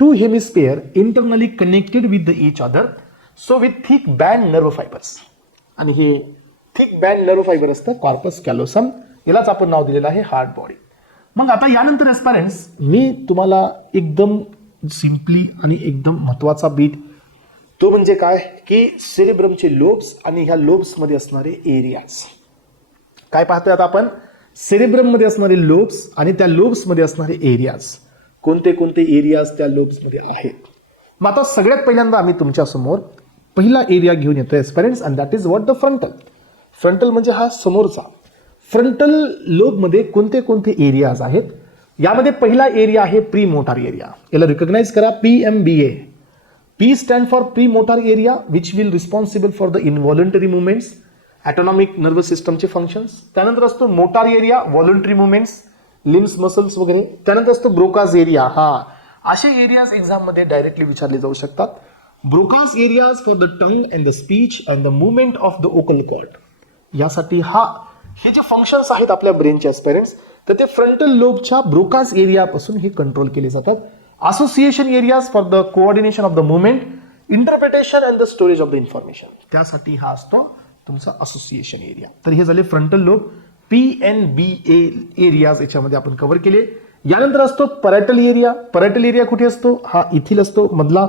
2 hemisphere internally connected with the each other, so with thick band nerve fibres. आणि हे थिक बँड नर्व फायबर असतं कॉर्पस कॅलोसम. यालाच आपण नाव दिलेलं आहे हार्ड बॉडी. मग आता यानंतर एस्पिरंट्स, मी तुम्हाला एकदम सिम्पली आणि एकदम महत्वाचा बीट, तो म्हणजे काय की सेरेब्रमचे लोब्स आणि ह्या लोब्समध्ये असणारे एरियाज. काय पाहतोय आता आपण, सेरेब्रम मध्ये असणारे लोब्स आणि त्या लोब्स मध्ये असणारे एरियाज. कोणते कोणते एरियाज त्या लोब्स मध्ये आहेत. मग आता सगळ्यात पहिल्यांदा आम्ही तुमच्या समोर पहिला एरिया घेऊन येतोय aspirants, and that is what the frontal. Frontal म्हणजे हा समोरचा. फ्रंटल लोब मध्ये कोणते कोणते एरियाज आहेत. यामध्ये पहिला एरिया आहे प्री मोटार एरिया. याला रिकॉग्नाइज करा, PMBA. P stand for pre motor area, which will responsible for the इनव्हॉलंटरी movements, autonomic nervous सिस्टमचे फंक्शन्स. त्यानंतर असतो motor area, voluntary movements, limbs muscles वगैरे. त्यानंतर असतो ब्रोकाज एरिया. हा असे एरियाज एक्झाम मध्ये डायरेक्टली विचारले जाऊ शकतात. Broca's areas for the tongue and the speech and the movement of the vocal cord. यासाठी हे जे फंक्शन्स आहेत आपल्या ब्रेनचे एस्पिरंट्स, तर ते फ्रंटल लोबच्या ब्रोकाज एरियापासून हे कंट्रोल केले जातात. Association areas for the coordination of the movement, interpretation and the storage of the information. त्यासाठी हा असतो तुमचा असोसिएशन एरिया. तर हे झाले फ्रंटल लोब, PNBA एरियाज याच्यामध्ये आपण कव्हर केले. यानंतर असतो पॅरेटल एरिया. पॅरेटल एरिया कुठे असतो, हा इथील असतो मधला.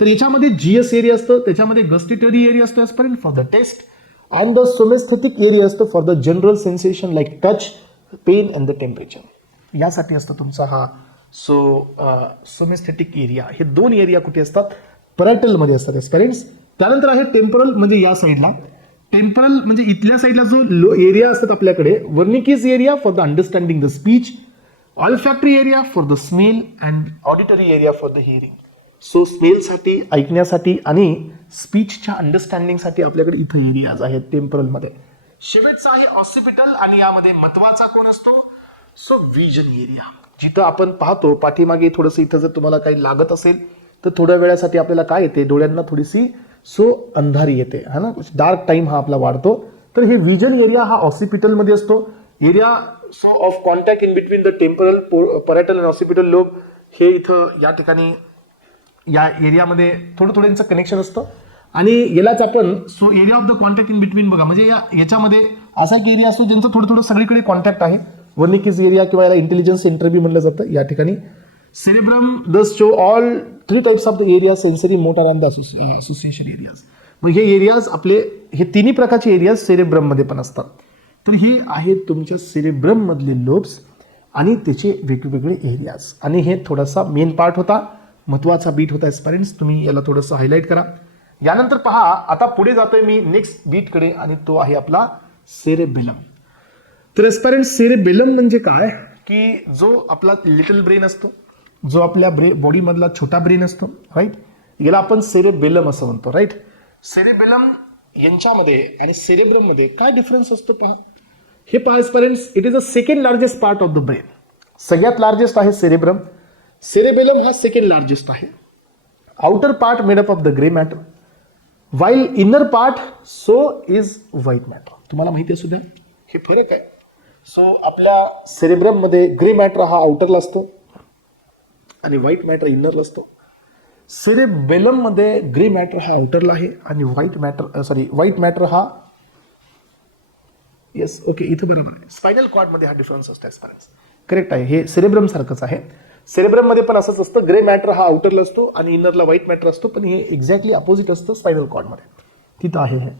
तर याच्यामध्ये GS एरिया असतो, त्याच्यामध्ये गस्टिटरी एरिया असतो aspirant for the taste, and the somesthetic area असतो for the general sensation like touch, pain and the temperature. यासाठी असतो तुमचा हा सोमेस्थेटिक एरिया. हे 2 एरिया कुठे असतात, पॅरेटल मध्ये असतात एस्पिरंट्स. त्यानंतर आहे टेम्पोरल, म्हणजे या साईडला. टेम्पोरल म्हणजे इथल्या साईडला जो एरिया असतात आपल्याकडे, Wernicke's area for the understanding the speech, olfactory area for the smell and auditory area for the hearing. So स्मेलसाठी, ऐकण्यासाठी आणि स्पीचच्या अंडरस्टँडिंगसाठी आपल्याकडे इथं एरियाज आहेत टेम्परलमध्ये. शेवटचा आहे ऑसिपिटल आणि यामध्ये महत्वाचा कोण असतो? सो विजन एरिया, जिथं आपण पाहतो पाठीमागे थोडंसं इथं जर तुम्हाला काही लागत असेल तर थोड्या वेळासाठी आपल्याला काय येते, डोळ्यांना थोडीशी अंधारी येते, है ना, डार्क टाइम हा आपला वाढतो. तर हे विजन एरिया हा ऑसिपिटलमध्ये असतो. Area of contact in between the temporal, parietal and occipital lobe हे इथं या ठिकाणी या एरियामध्ये थोडं कनेक्शन असतं. आणि यालाच आपण area of the contact in between बघा, म्हणजे याच्यामध्ये असा एक एरिया असतो ज्यांचं थोडं सगळीकडे कॉन्टॅक्ट आहे. वर्निकिस एरिया किंवा याला इंटेलिजन्स सेंटर बी म्हणलं जातं. या ठिकाणी सेरेब्रम दस show all 3 types of the area, sensory, motor and the association areas. मग हे एरियाज आपले हे तिन्ही प्रकारचे एरियाज सेरेब्रममध्ये पण असतात. तर हे आहेत तुमच्या सेरेब्रम मधले लोब्स आणि त्याचे वेगवेगळे एरियाज. आणि हे थोडासा मेन पार्ट होता, महत्वाचा बीट होता एस्पायरंट्स. तुम्ही याला थोडंसं हायलाईट करा. यानंतर पहा, आता पुढे जातोय मी नेक्स्ट बीटकडे आणि तो आहे आपला सेरेबेलम. तर एस्पायरंट्स सेरेबेलम म्हणजे काय, की जो आपला लिटल ब्रेन असतो, जो आपल्या बॉडी मधला छोटा ब्रेन असतो, राईट, याला आपण सेरेबेलम असं म्हणतो, राईट. सेरेबेलम यांच्यामध्ये आणि सेरेब्रम मध्ये काय डिफरन्स असतो पहा. हे पहा aspirants, it is a second largest part of the brain. सगळ्यात लार्जेस्ट आहे सेरेब्रम. सेरेबेलम हा सेकंड लार्जेस्ट आहे. Outer part made up of the grey matter, while inner part is white matter. तुम्हाला माहिती असू द्या हे फरक आहे. आपल्या सेरेब्रम मध्ये ग्रे मॅटर हा आउटरला असतो आणि व्हाईट मॅटर इनरला असतो. सेरेबेलम मध्ये ग्रे मॅटर हा आउटरला आहे आणि व्हाईट मॅटर हा येस ओके इथं बरोबर आहे. स्पायनल कॉर्ड मध्ये हा डिफरन्स असतो. करेक्ट आहे, हे सेरेब्रम सारखंच आहे. सेरेब्रम मध्ये पण असंच असतं, ग्रे मॅटर हा आउटरला असतो आणि इनरला व्हाईट मॅटर असतो, पण हे एक्झॅक्टली अपोजिट असतं स्पायनल कॉर्ड मध्ये. तिथं आहे हे.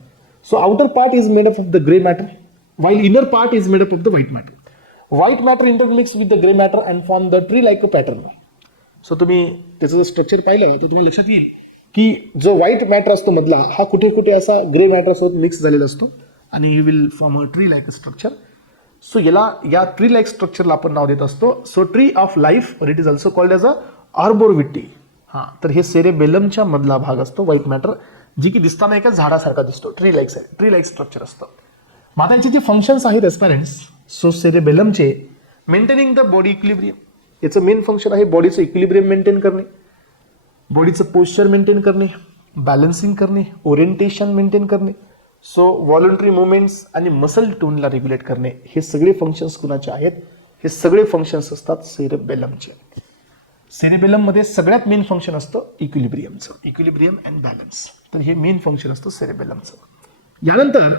Outer part is made up of the grey matter while inner part is made up of the white matter. White matter intermixed with the gray matter and form the tree like a pattern. तुम्ही त्याचं जर structure पाहिलं तर तुम्हाला लक्षात येईल की जो व्हाईट मॅटर असतो मधला हा कुठे कुठे असा ग्रे मॅटर सोबत मिक्स झालेला असतो आणि ही will form a tree like structure. या ट्री लाईक स्ट्रक्चरला आपण नाव देत असतो tree of life, or it is also called as a arbor vitae. हा, तर हे सेरेबेलमच्या मधला भाग असतो व्हाईट मॅटर, जी की दिसताना एका झाडासारखा दिसतो. ट्री लाईक स्ट्रक्चर असतं. आता यांचे जे फंक्शन्स आहेत एस्पायरंट्स, सेरेबेलमचे मेंटेनिंग द बॉडी इक्विलिब्रियम. याचं मेन फंक्शन आहे बॉडीचं इक्विलिब्रियम मेंटेन करणे, बॉडीचं पोश्चर मेंटेन करणे, बॅलन्सिंग करणे, ओरिएंटेशन मेंटेन करणे, व्हॉलंटरी मुवमेंट्स आणि मसल टोनला रेग्युलेट करणे. हे सगळे फंक्शन्स कुणाचे आहेत? हे सगळे फंक्शन्स असतात सेरेबेलमचे. सेरेबेलम मध्ये सगळ्यात मेन फंक्शन असतं इक्विलिब्रियमचं, इक्विलिब्रियम अँड बॅलन्स. तर हे मेन फंक्शन असतं सेरेबेलमचं. यानंतर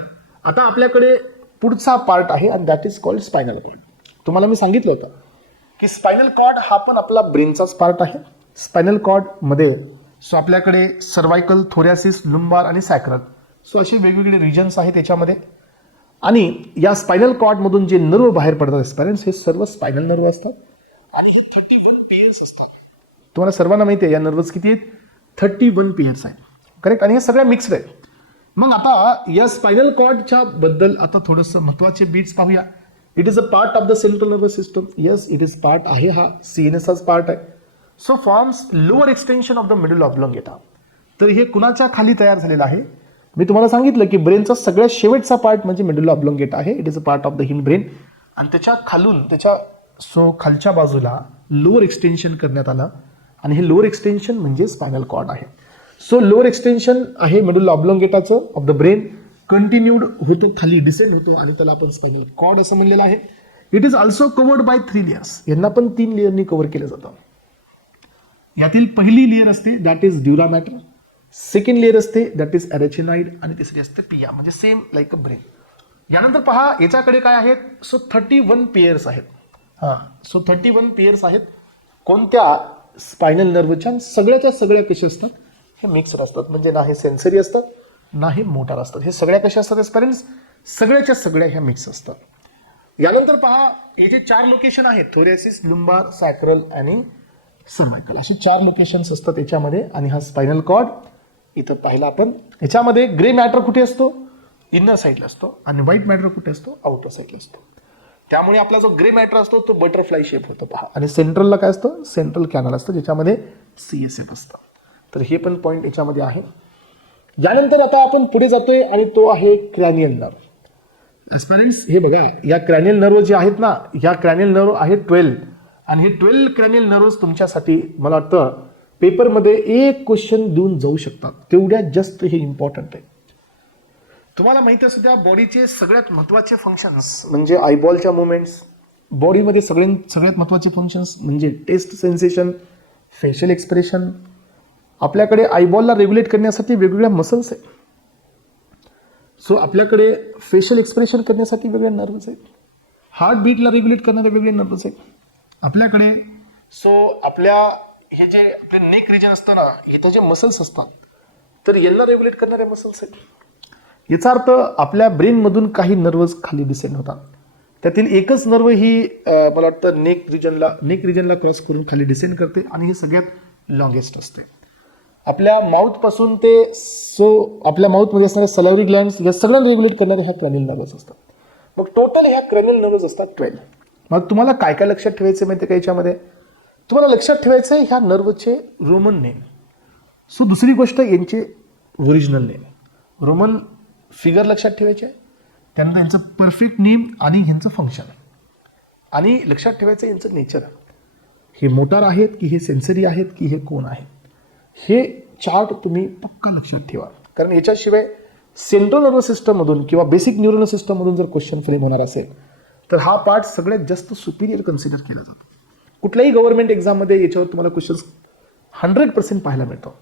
आता आपल्याकडे पुढचा पार्ट आहे आणि that is called spinal cord. तुम्हाला मी सांगितलं होतं की स्पायनल कॉर्ड हा पण आपला ब्रेनचाच पार्ट आहे. स्पायनल कॉर्ड मध्ये आपल्याकडे सर्वायकल, थोरॅसिस, लुंबार आणि सॅक्रल असे वेगवेगळे रिजन्स आहेत त्याच्यामध्ये. आणि या स्पायनल कॉर्ड मधून जे नर्व बाहेर पडतात पॅरेंट्स, हे सर्व स्पायनल नर्व असतात आणि हे 31 पेयर्स असतात. तुम्हाला सर्वांना माहिती आहे या नर्व्स किती आहेत? 31 पेयर्स आहेत. करेक्ट. आणि हे सगळ्या मिक्स्ड आहेत. मग आता या स्पायनल कॉर्डच्या बद्दल आता थोडंसं महत्वाचे बीट्स पाहूया. It is a part of the central nervous system. Yes, it is part आहे, हा सीएनएसचाच पार्ट आहे. Forms lower extension of the medulla oblongata. तर हे कुणाच्या खाली तयार झालेलं आहे? मी तुम्हाला सांगितलं की ब्रेनचा सगळ्यात शेवटचा पार्ट म्हणजे मिडल ऑब्लॉंगेटा आहे. It is a part of the hind brain. आणि त्याच्या खालून खालच्या बाजूला लोअर एक्सटेन्शन करण्यात आलं आणि हे लोअर एक्सटेन्शन म्हणजे स्पायनल कॉर्ड आहे. लोअर एक्सटेन्शन आहे मिडल ऑब्लॉंगेटाचं ऑफ द ब्रेन, कंटिन्यूड होतो, खाली डिसेंड होतो आणि त्याला आपण स्पायनल कॉर्ड असं म्हणलेलं आहे. It is also covered by 3 layers. यांना पण 3 लेयरनी कव्हर केलं जातं. यातील पहिली लेयर असते that is dura mater, second layer असते दॅट इज अरेचिनाइड आणि तिसरी असते पिया, म्हणजे सेम लाईक अ ब्रेन. यानंतर पहा याच्याकडे काय आहेत? 31 पेयर्स आहेत. 31 पेयर्स आहेत. कोणत्या? स्पायनल नर्वच्या. सगळ्याच्या सगळ्या कशा असतात? हे मिक्सड असतात, म्हणजे ना हे सेन्सरी असतात ना हे मोटर असतात. हे सगळ्या कशा असतात पेरेंट्स? सगळ्याच्या सगळ्या ह्या मिक्स असतात. यानंतर पहा याचे 4 लोकेशन आहेत, थोरॅसिस, लुंबार, सॅक्रल आणि सर्वायकल. अशी 4 लोकेशन्स असतात याच्यामध्ये. आणि हा स्पायनल कॉर्ड इथं पाहिला आपण. याच्यामध्ये ग्रे मॅटर कुठे असतो? इनर साईडला असतो. आणि व्हाईट मॅटर कुठे असतो? आउटर साईडला असतो. त्यामुळे आपला जो ग्रे मॅटर असतो तो बटरफ्लाय शेप होतो पहा. आणि सेंट्रलला काय असतं? सेंट्रल कॅनल असतं ज्याच्यामध्ये CSF असतं. तर हे पण पॉईंट याच्यामध्ये आहे. यानंतर आता आपण पुढे जातोय आणि तो आहे क्रॅनियल नर्व. ॲस्पायरंट्स हे बघा, या क्रॅनियल नर्व जे आहेत ना, या क्रॅनियल नर्व आहेत 12 आणि हे 12 क्रॅनियल नर्व्स तुमच्यासाठी मला वाटतं पेपरमध्ये एक क्वेश्चन देऊन जाऊ शकतात, तेवढ्या जस्ट हे इम्पॉर्टंट आहे. तुम्हाला माहिती असू द्या, बॉडीचे सगळ्यात महत्त्वाचे फंक्शन्स म्हणजे आयबॉलच्या मुवमेंट्स, बॉडीमध्ये सगळ्यात महत्त्वाचे फंक्शन्स म्हणजे टेस्ट सेन्सेशन, फेशियल एक्सप्रेशन. आपल्याकडे आयबॉलला रेग्युलेट करण्यासाठी वेगवेगळ्या मसल्स आहेत. सो आपल्याकडे फेशियल एक्सप्रेशन करण्यासाठी वेगळ्या नर्व्स आहेत, हार्टबीटला रेग्युलेट करणारे वेगळे नर्व्स आहेत आपल्याकडे. सो आपल्या हे जे आपले नेक रिजन असतं ना, इथे जे मसल्स असतात तर यांना रेग्युलेट करणारे मसल्स आहेत. याचा अर्थ आपल्या ब्रेनमधून काही नर्व्स खाली डिसेंड होतात. त्यातील एकच नर्व ही मला वाटतं नेक रिजनला क्रॉस करून खाली डिसेंड करते आणि हे सगळ्यात लॉंगेस्ट असते. आपल्या माउथपासून ते आपल्या माउथमध्ये असणारे सलायव्हरी ग्लँड्स या सगळ्यांना रेग्युलेट करणारे ह्या क्रॅनियल नर्व्स असतात. मग टोटल ह्या क्रॅनियल नर्व्स असतात 12. मग तुम्हाला काय काय लक्षात ठेवायचं माहिती का याच्यामध्ये? तुम्हाला लक्षात ठेवायचं आहे ह्या नर्वचे रोमन नेम. सो दुसरी गोष्ट यांचे ओरिजिनल नेम, रोमन फिगर लक्षात ठेवायचे, त्यानंतर यांचं परफेक्ट नेम आणि ह्यांचं फंक्शन, आणि लक्षात ठेवायचं यांचं नेचर. हे मोटार आहेत की हे सेन्सरी आहेत की हे कोण आहेत, हे चार्ट तुम्ही पक्का लक्षात ठेवा. कारण याच्याशिवाय सेंट्रल नर्वस सिस्टममधून किंवा बेसिक न्यूरल सिस्टममधून जर क्वेश्चन फ्रेम होणार असेल तर हा पार्ट सगळ्यात जास्त सुपिरियर कन्सिडर केला जातो. कुठल्याही गव्हर्नमेंट एक्झाममध्ये याच्यावर तुम्हाला क्वेश्चन्स 100% पाहायला मिळतो.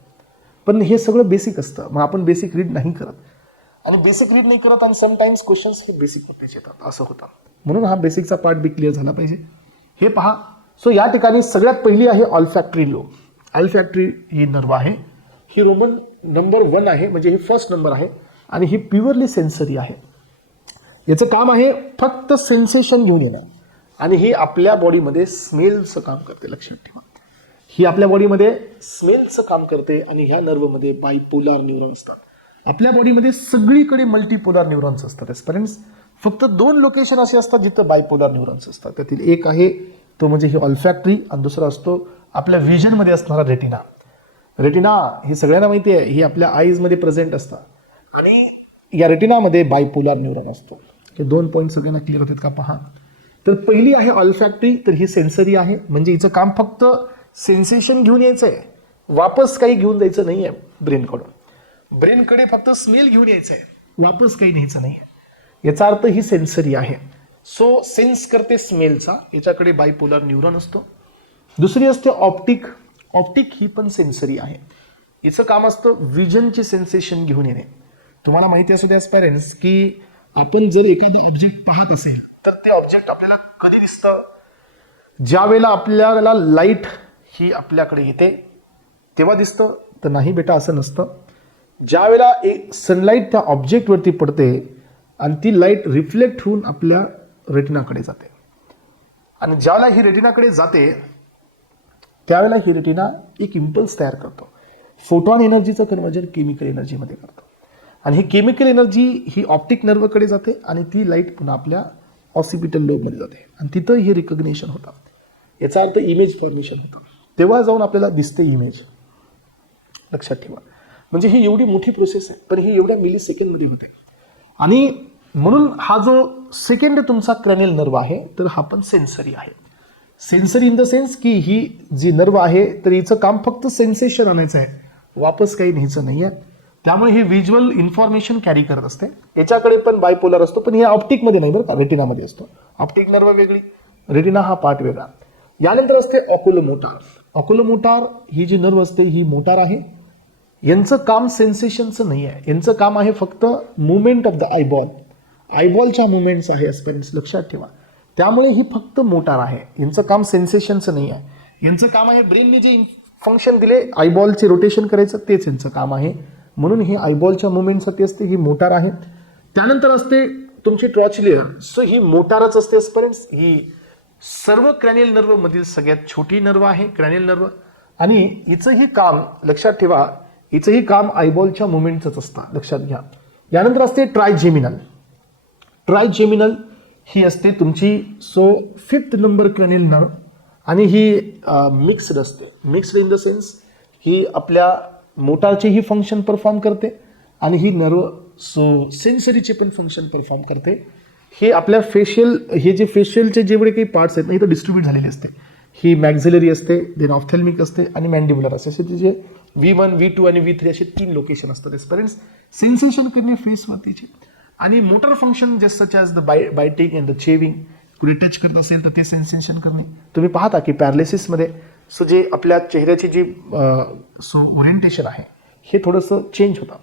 पण हे सगळं बेसिक असतं, मग आपण बेसिक रीड नाही करत, आणि बेसिक रीड नाही करत आणि समटाईम्स क्वेश्चन्स हे बेसिकमध्येच येतात, असं होतं. म्हणून हा बेसिकचा पार्ट बी क्लिअर झाला पाहिजे. हे पहा. सो या ठिकाणी सगळ्यात पहिली आहे ऑल्फॅक्टरी लोब. ऑल्फॅक्टरी ही नर्व आहे, ही रोमन नंबर 1 आहे, म्हणजे हे फर्स्ट नंबर आहे आणि ही प्युअरली सेन्सरी आहे. याचं काम आहे फक्त सेन्सेशन घेऊन येणं, आणि ही आपल्या बॉडीमध्ये स्मेलचं काम करते. लक्षात ठेवा, ही आपल्या बॉडीमध्ये स्मेलचं काम करते आणि ह्या नर्वमध्ये बायपोलार न्यूरॉन असतात. आपल्या बॉडीमध्ये सगळीकडे मल्टीपोलार न्यूरॉन्स असतात. एस्परन्स फक्त 2 लोकेशन असे असतात जिथं बायपोलार न्यूरॉन्स असतात. त्यातील एक आहे तो म्हणजे ही ऑल्फॅक्टरी, आणि दुसरा असतो आपल्या व्हिजनमध्ये असणारा रेटिना. रेटिना ही सगळ्यांना माहिती आहे, ही आपल्या आईजमध्ये प्रेझेंट असतात, आणि या रेटिनामध्ये बायपोलार न्यूरॉन असतो. हे 2 पॉईंट सगळ्यांना क्लिअर होतात का? पहा. तर पहिली आहे ऑल्फॅक्टरी, तर ही सेन्सरी आहे, म्हणजे हिचं काम फक्त सेन्सेशन घेऊन यायचं आहे, वापस काही घेऊन जायचं नाही आहे ब्रेनकडून. ब्रेनकडे फक्त स्मेल घेऊन यायचं आहे, वापस काही न्यायचं नाही. याचा अर्थ ही सेन्सरी आहे. सो सेन्स करते स्मेलचा, याच्याकडे बायपोलार न्यूरॉन असतो. दुसरी असते ऑप्टिक. ऑप्टिक ही पण सेन्सरी आहे, हिचं काम असतं विजनचे सेन्सेशन घेऊन येणे. तुम्हाला माहिती असू द्या पॅरेंट्स की आपण जर एखादं ऑब्जेक्ट पाहत असेल तर ते ऑब्जेक्ट आपल्याला कधी दिसतं? ज्या वेळेला आपल्याला लाईट ही आपल्याकडे येते तेव्हा दिसतं? तर नाही बेटा, असं नसतं. ज्या वेळेला एक सनलाईट त्या ऑब्जेक्टवरती पडते आणि ती लाईट रिफ्लेक्ट होऊन आपल्या रेटिनाकडे जाते, आणि ज्यावेळेला ही रेटिनाकडे जाते त्यावेळेला ही रेटिना एक इम्पल्स तयार करतो. फोटॉन एनर्जीचं कन्व्हर्जन केमिकल एनर्जीमध्ये करतो, आणि ही केमिकल एनर्जी ही ऑप्टिक नर्वकडे जाते आणि ती लाईट पुन्हा आपल्या ऑसिपिटल लोबमध्ये जाते, आणि तिथं हे रिकग्नेशन होतं. याचा अर्थ इमेज फॉर्मेशन होतं, तेव्हा जाऊन आपल्याला दिसते इमेज. लक्षात ठेवा, म्हणजे ही एवढी मोठी प्रोसेस आहे, पण ही एवढ्या मिली सेकंडमध्ये होते. आणि म्हणून हा जो सेकंड तुमचा क्रॅनियल नर्व आहे तर हा पण सेन्सरी आहे. सेन्सरी इन द सेन्स की ही जी नर्व आहे तर हिचं काम फक्त सेन्सेशन आणायचं आहे, वापस काही न्यायचं नाही आहे. त्यामुळे ही व्हिज्युअल इन्फॉर्मेशन कॅरी करत असते. याच्याकडे पण बायपोलर असतो, पण हे ऑप्टिकमध्ये नाही बरं का, रेटिनामध्ये असतो. ऑप्टिक नर्व वेगळी, रेटिना हा पार्ट वेगळा. यानंतर असते ऑक्युलोमोटार. ऑक्युलोमोटार ही जी नर्व असते ही मोटार आहे. यांचं काम सेन्सेशनचं नाही आहे, यांचं काम आहे फक्त मुवमेंट ऑफ द आयबॉल. आयबॉलच्या मुवमेंट्स आहे एस्पेरेंट्स, लक्षात ठेवा. त्यामुळे ही फक्त मोटार आहे, यांचं काम सेन्सेशनचं नाही आहे. यांचं काम आहे ब्रेनने जे फंक्शन दिले आयबॉलचे रोटेशन करायचं, तेच यांचं काम आहे. म्हणून ही आयबॉलच्या मुवमेंटसाठी असते, ही मोटार आहे. त्यानंतर असते तुमची ट्रॉचलियर. सो ही मोटारच असते एस्पेरेंट्स. ही सर्व क्रॅनियल नर्व मधील सगळ्यात छोटी नर्व आहे क्रॅनियल नर्व, आणि हिचंही काम लक्षात ठेवा, हिचंही काम आयबॉलच्या मुवमेंटच असतं, लक्षात घ्या. यानंतर असते ट्रायजेमिनल. ट्रायजेमिनल ही असते तुमची 5th नंबर क्रॅनियल नर्व, आणि ही मिक्स्ड असते. मिक्स्ड इन द सेन्स ही आपल्या मोटारचे ही फंक्शन परफॉर्म करते आणि ही नर्व सेन्सरीचे पण फंक्शन परफॉर्म करते. हे आपल्या फेशियल, हे जे फेशियलचे जेवढे काही पार्ट्स आहेत ना इथं डिस्ट्रीब्यूट झालेले असते. ही मॅक्झिलरी असते, देन ऑफ्थॅल्मिक असते आणि मॅन्डिब्युलर असते. असे तिचे V1, V2 आणि V3 असे 3 लोकेशन असतात. एस्पेरेंट्स सेन्सेशन करणे फेसवरतीचे आणि motor function just such as the biting and the chewing. कुठे टच करत असेल तर ते सेन्सेशन करणे. तुम्ही पाहता की पॅरालिसिसमध्ये सो जे आपल्या चेहऱ्याची जी ओरिएंटेशन आहे हे थोडंसं चेंज होतं.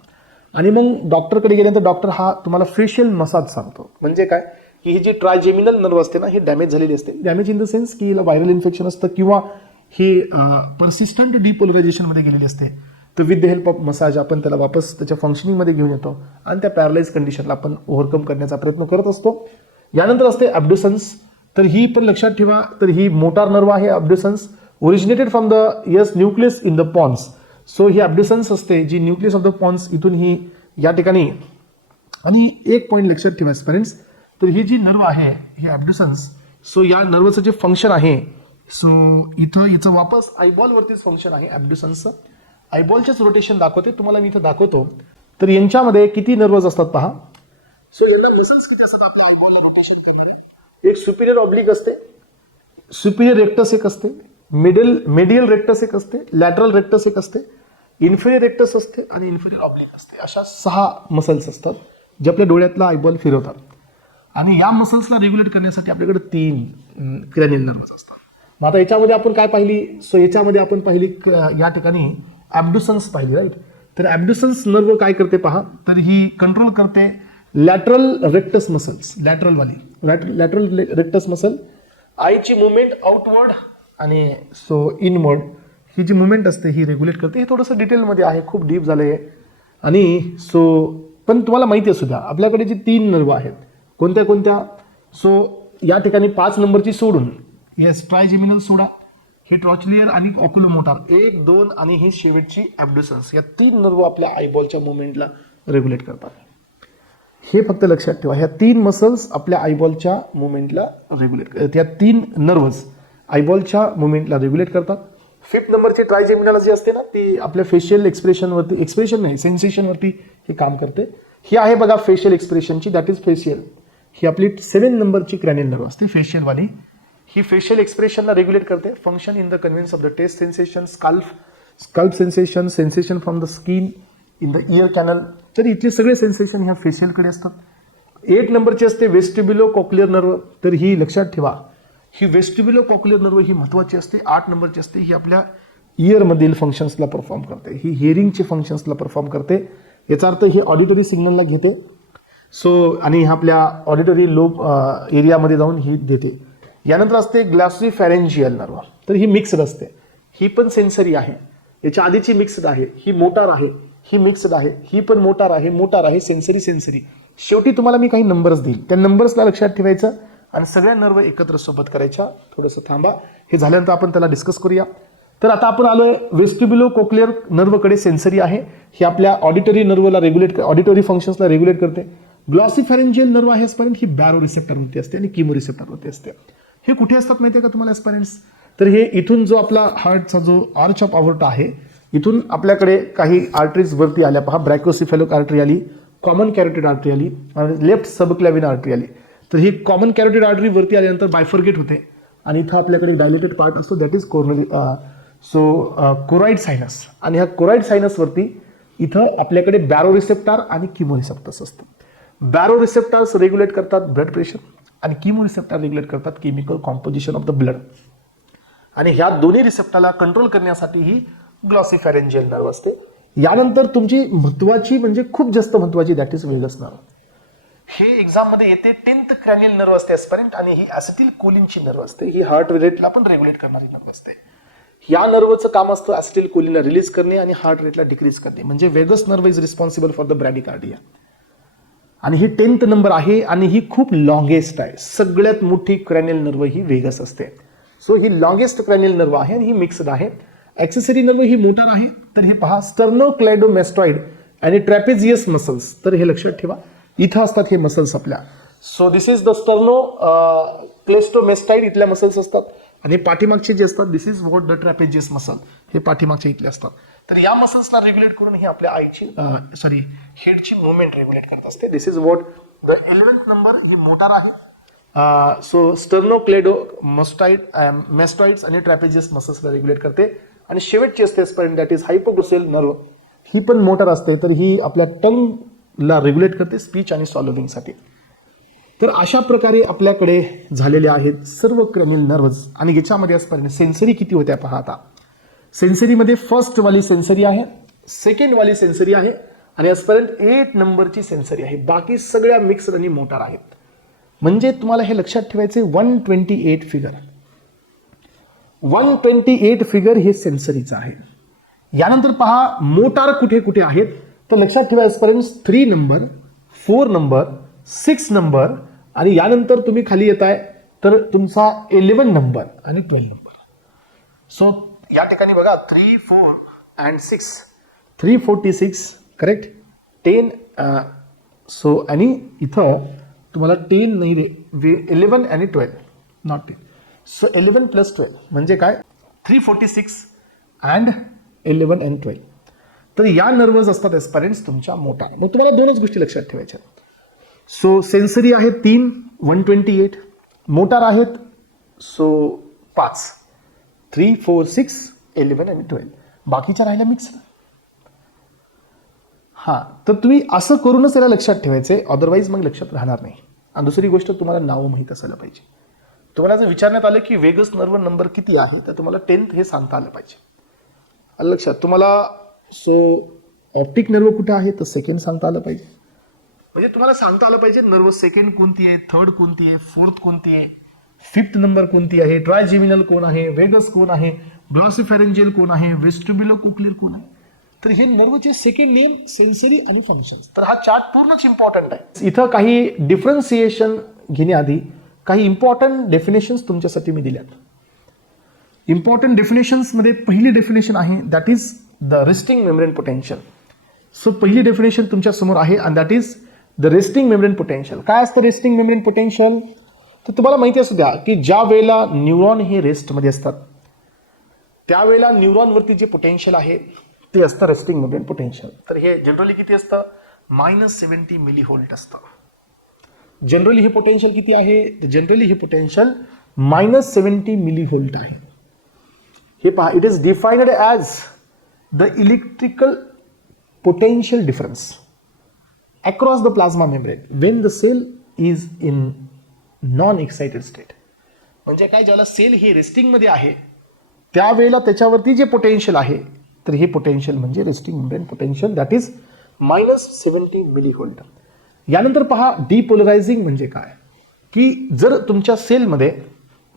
आणि मग डॉक्टरकडे गेल्यानंतर डॉक्टर हा तुम्हाला फेशियल मसाज सांगतो. म्हणजे काय की ही जी ट्रायजेमिनल नर्व असते ना ही डॅमेज झालेली असते. डॅमेज इन द सेन्स की हिला व्हायरल इन्फेक्शन असतं किंवा ही परसिस्टंट डिपोलरायझेशनमध्ये गेलेली असते. तर with the help of massage आपण त्याला वापस त्याच्या फंक्शनिंगमध्ये घेऊन येतो आणि त्या पॅरालाइज कंडिशनला आपण ओव्हरकम करण्याचा प्रयत्न करत असतो. यानंतर असते ॲब्ड्युसन्स. तर ही पण लक्षात ठेवा, तर ही मोटार नर्व आहे abducens, originated from the nucleus in the pons. So ही ॲब्ड्युसन्स असते जी न्यूक्लियस ऑफ द पॉन्स इथून ही या ठिकाणी. आणि एक पॉईंट लक्षात ठेवा स्टुडंट्स, तर ही जी नर्व आहे ही ॲब्ड्युसन्स, सो या नर्वचं जे फंक्शन आहे सो इथं हिचं वापस आयबॉलवरतीच फंक्शन आहे ॲब्ड्युसन्सचं. आयबॉलचेच रोटेशन दाखवते तुम्हाला, मी इथं दाखवतो. तर यांच्यामध्ये किती नर्वज असतात पहा. सो यांना मसल्स किती असतात आपल्या आयबॉलला रोटेशन करणारे. एक सुपिरियर ऑब्लिक असते, सुपिरियर रेक्टस एक असते, मेडियल रेक्टस एक असते, लॅटरल रेक्टस एक असते, इन्फिरियर रेक्टस असते आणि इन्फिरियर ऑब्लिक असते. अशा 6 मसल्स असतात जे आपल्या डोळ्यातला आयबॉल फिरवतात. आणि या मसल्सला रेग्युलेट करण्यासाठी आपल्याकडे 3 क्रॅनियल नर्व्स असतात. मग आता याच्यामध्ये आपण काय पाहिली, सो याच्यामध्ये आपण पाहिली या ठिकाणी ॲब्ड्युसन्स पाहिली, राईट. तर ॲब्ड्युसन्स नर्व काय करते पहा, तर ही कंट्रोल करते lateral rectus muscles, lateral rectus muscle. आयची मुवमेंट आउटवर्ड आणि सो इनवर्ड ही जी मुवमेंट असते ही रेग्युलेट करते. हे थोडंसं डिटेलमध्ये आहे, खूप डीप झालं आहे. आणि सो पण तुम्हाला माहिती असू द्या आपल्याकडे जी 3 नर्व आहेत कोणत्या कोणत्या. सो या ठिकाणी 5 नंबरची सोडून येस ट्रायजेमिनल सोडा, हे ट्रॉचलियर आणि ओक्युलोमोटार 1, 2 आणि ही शेवटची ॲब्ड्युसन्स, या 3 नर्व आपल्या आयबॉलच्या मुवमेंटला रेग्युलेट करतात. हे फक्त लक्षात ठेवा, ह्या 3 मसल्स आपल्या आयबॉलच्या मुवमेंटला रेग्युलेट, त्या 3 नर्व्स आयबॉलच्या मुवमेंटला रेग्युलेट करतात. 5th नंबरची ट्रायजेमिनल जी असते ना ती आपल्या फेशियल एक्सप्रेशनवरती, एक्सप्रेशन नाही सेन्सेशनवरती हे काम करते. ही आहे बघा फेशियल एक्सप्रेशनची, दॅट इज फेशियल. ही आपली 7 नंबरची क्रॅनियल नर्व असते फेशियलवाली. ही फेशियल एक्सप्रेशनला रेग्युलेट करते. Function in the convince of the taste sensation, scalp sensation, sensation from the skin in the ear canal. तर इथले सगळे सेन्सेशन ह्या फेशियलकडे असतात. 8 नंबरची असते वेस्टिब्युलो कॉक्लिअर नर्व. तर ही लक्षात ठेवा, ही वेस्टिब्युलो कॉक्लिअर नर्व ही महत्त्वाची असते. 8 नंबरची असते, ही आपल्या इयरमधील फंक्शन्सला परफॉर्म करते, ही हिअरिंगचे फंक्शन्सला परफॉर्म करते. याचा अर्थ ही ऑडिटरी सिग्नलला घेते. सो आणि आपल्या ऑडिटरी लोब एरियामध्ये जाऊन ही देते. यानंतर असते ग्लॉसिफॅरेंजियल नर्व. तर ही मिक्सड असते, ही पण सेन्सरी आहे. याच्या आधीची मिक्सड आहे, ही मोटार आहे, ही मिक्सड आहे, ही पण मोटार आहे, सेन्सरी. शेवटी तुम्हाला मी काही नंबर्स देईल, त्या नंबर्सला लक्षात ठेवायचं आणि सगळ्या नर्व एकत्र सोबत करायच्या. थोडंसं थांबा, हे झाल्यानंतर आपण त्याला डिस्कस करूया. तर आता आपण आलोय वेस्टिब्युलो कोक्लिअर नर्वकडे. सेन्सरी आहे, ही आपल्या ऑडिटरी नर्वला रेग्युलेट, ऑडिटरी फंक्शन्सला रेग्युलेट करते. ग्लॉसिफॅरेंजियल नर्व आहे एस्पायरेंट, ही बॅरो रिसेप्टरवरती असते आणि किमो रिसेप्टरवरती असते. हे कुठे असतात माहिती आहे का तुम्हाला एस्पायरेंट्स, तर हे इथून जो आपला हार्टचा जो आर्च ऑफ अवॉर्टा आहे इथून आपल्याकडे काही आर्टरीज वरती आल्या पहा. ब्रॅकोसिफेलिक आर्टरी आली, कॉमन कॅरोटिड आर्टरी आली आणि लेफ्ट सबक्लॅव्हिन आर्टरी आली. तर ही कॉमन कॅरोटिड आर्टरी वरती आल्यानंतर बायफर्गेट होते आणि इथं आपल्याकडे डायलेटेड पार्ट असतो, that is coronary choroid sinus. आणि ह्या कोराइड सायनसवरती इथं आपल्याकडे बॅरो रिसेप्टार आणि किमो रिसेप्टर्स असतात. बॅरो रिसेप्टार्स रेग्युलेट करतात ब्लड प्रेशर आणि किमो रिसेप्टार रेग्युलेट करतात chemical composition of the blood. आणि ह्या दोन्ही रिसेप्टरला कंट्रोल करण्यासाठी ही ग्लॉसिफॅरेंजियल नर्व असते. यानंतर तुमची महत्वाची म्हणजे खूप जास्त महत्वाची दॅट इज वेगस नर्व. हे एक्झाम मध्ये येते 10th क्रॅनियल नर्व असते एस्परेंट आणि ही ॲसिटिल कोलिनची नर्व असते. ही हार्ट रेटला पण रेग्युलेट करणारी नर्व असते. या नर्वचं काम असतं ॲसिटिल कोलिनला रिलीज करणे आणि हार्ट रेटला डिक्रीज करणे. म्हणजे vagus nerve is responsible for the bradycardia. आणि ही 10th नंबर आहे आणि ही खूप लॉंगेस्ट आहे. सगळ्यात मोठी क्रॅनियल नर्व ही वेगस असते. सो ही लॉंगेस्ट क्रॅनियल नर्व आहे आणि ही मिक्सड आहे. ॲक्सेसरी नर्व ही मोटार आहे. तर हे पहा स्टर्नोक्लेडोमॅस्टॉइड आणि ट्रॅपेझियस मसल्स. तर हे लक्षात ठेवा, इथं असतात हे मसल्स आपल्या. So this is the sterno cleidomastoid, इथल्या मसल्स असतात. आणि पाठीमागचे जे असतात this is what the trapezius muscle, हे पाठीमागचे इथले असतात. तर या मसल्सला रेग्युलेट करून ही आपल्या आईची हेडची मुवमेंट रेग्युलेट करत असते. This is what the 11th number ही मोटार आहे. सो स्टर्नोक्लेडो मेस्टॉइड्स आणि ट्रॅपेजियस मसल्सला रेग्युलेट करते. आणि शेवटची असते spine, that is hypoglossal nerve, ही पण मोटार असते. तर ही आपल्या टंगला रेग्युलेट करते स्पीच आणि सॉल्व्हिंगसाठी. तर अशा प्रकारे आपल्याकडे झालेले आहेत सर्व क्रॅनियल नर्व्हज. आणि याच्यामध्ये आजपर्यंत सेन्सरी किती होत्या पहा. आता सेन्सरीमध्ये फर्स्ट वाली सेन्सरी आहे, सेकंड वाली सेन्सरी आहे आणि आजपर्यंत 8 नंबरची सेन्सरी आहे. बाकी सगळ्या मिक्स्ड आणि मोटार आहेत. म्हणजे तुम्हाला हे लक्षात ठेवायचे 128 फिगर, 128 फिगर हे सेन्सरीचं आहे. यानंतर पहा मोटार कुठे कुठे आहेत. तर लक्षात ठेवा आजपर्यंत 3 नंबर, 4 नंबर, 6 नंबर आणि यानंतर तुम्ही खाली येताय तर तुमचा 11 नंबर आणि 12 नंबर. सो या ठिकाणी बघा 3, 4 अँड 6, 346 करेक्ट, 10. सो आणि इथं तुम्हाला 10 नाही रे, 11 आणि 12 नॉट 10. सो 11 प्लस 12 म्हणजे काय, 346 अँड 11 अँड 12. तर या नर्वज असतात एस्पारेंट्स तुमच्या मोटार. मग तुम्हाला दोनच गोष्टी लक्षात ठेवायच्या. सो सेन्सरी आहेत 3, 128, मोटार आहेत सो 5, 3, 4, 6, 11 आणि 12. बाकीच्या राहिल्या मिक्स. हां, तर तुम्ही असं करूनच याला लक्षात ठेवायचे, अदरवाईज मग लक्षात राहणार नाही. आणि दुसरी गोष्ट तुम्हाला नावं माहीत असायला पाहिजे. तुम्हाला जर विचारण्यात आलं की वेगस नर्व नंबर किती आहे तर तुम्हाला 10th हे सांगता आलं पाहिजे. आलं लक्षात. तुम्हाला सो ऑप्टिक नर्व कुठे आहे तर सेकंड सांगता आलं पाहिजे. म्हणजे तुम्हाला सांगता आलं पाहिजे नर्व सेकंड कोणती आहे, थर्ड कोणती आहे, फोर्थ कोणती आहे, 5th नंबर कोणती आहे, ट्रायजेमिनल कोण आहे, वेगस कोण आहे, ग्लॉसिफेरेंजियल कोण आहे, वेस्टिब्युलो कोक्लिअर कोण आहे. तर हे नर्वचे सेकंड नेम, सेन्सरी आणि फंक्शन्स. तर हा चार्ट पूर्णच इम्पॉर्टंट आहे. इथं काही डिफरन्सिएशन घेण्याआधी काही इम्पॉर्टंट डेफिनेशन्स तुमच्यासाठी मी दिल्यात. इम्पॉर्टंट डेफिनेशन्समध्ये पहिली डेफिनेशन आहे that is the resting membrane potential. So पहिली डेफिनेशन तुमच्या समोर आहे आणि that is the resting membrane potential. काय असतं रेस्टिंग मेम्ब्रेन पोटेन्शियल? तर तुम्हाला माहिती असू द्या की ज्या वेळेला न्यूरॉन हे रेस्टमध्ये असतात त्यावेळेला न्यूरॉनवरती जे पोटेन्शियल आहे ते असतं रेस्टिंग मेम्ब्रेन पोटेन्शियल. तर हे जनरली किती असतं, -70 मिलीव्होल्ट असतं. जनरली हे पोटेन्शियल किती आहे, तर जनरली हे पोटेन्शियल -70 मिलीव्होल्ट आहे. हे पहा, it is defined as the electrical potential difference across the plasma membrane when the cell is in non excited state. म्हणजे काय, ज्याला सेल हे रेस्टिंगमध्ये आहे त्यावेळेला त्याच्यावरती जे पोटेन्शियल आहे तर हे पोटेन्शियल म्हणजे resting membrane potential that is -70 millivolt. यानंतर पहा डिपोलरायझिंग म्हणजे काय, की जर तुमच्या सेलमध्ये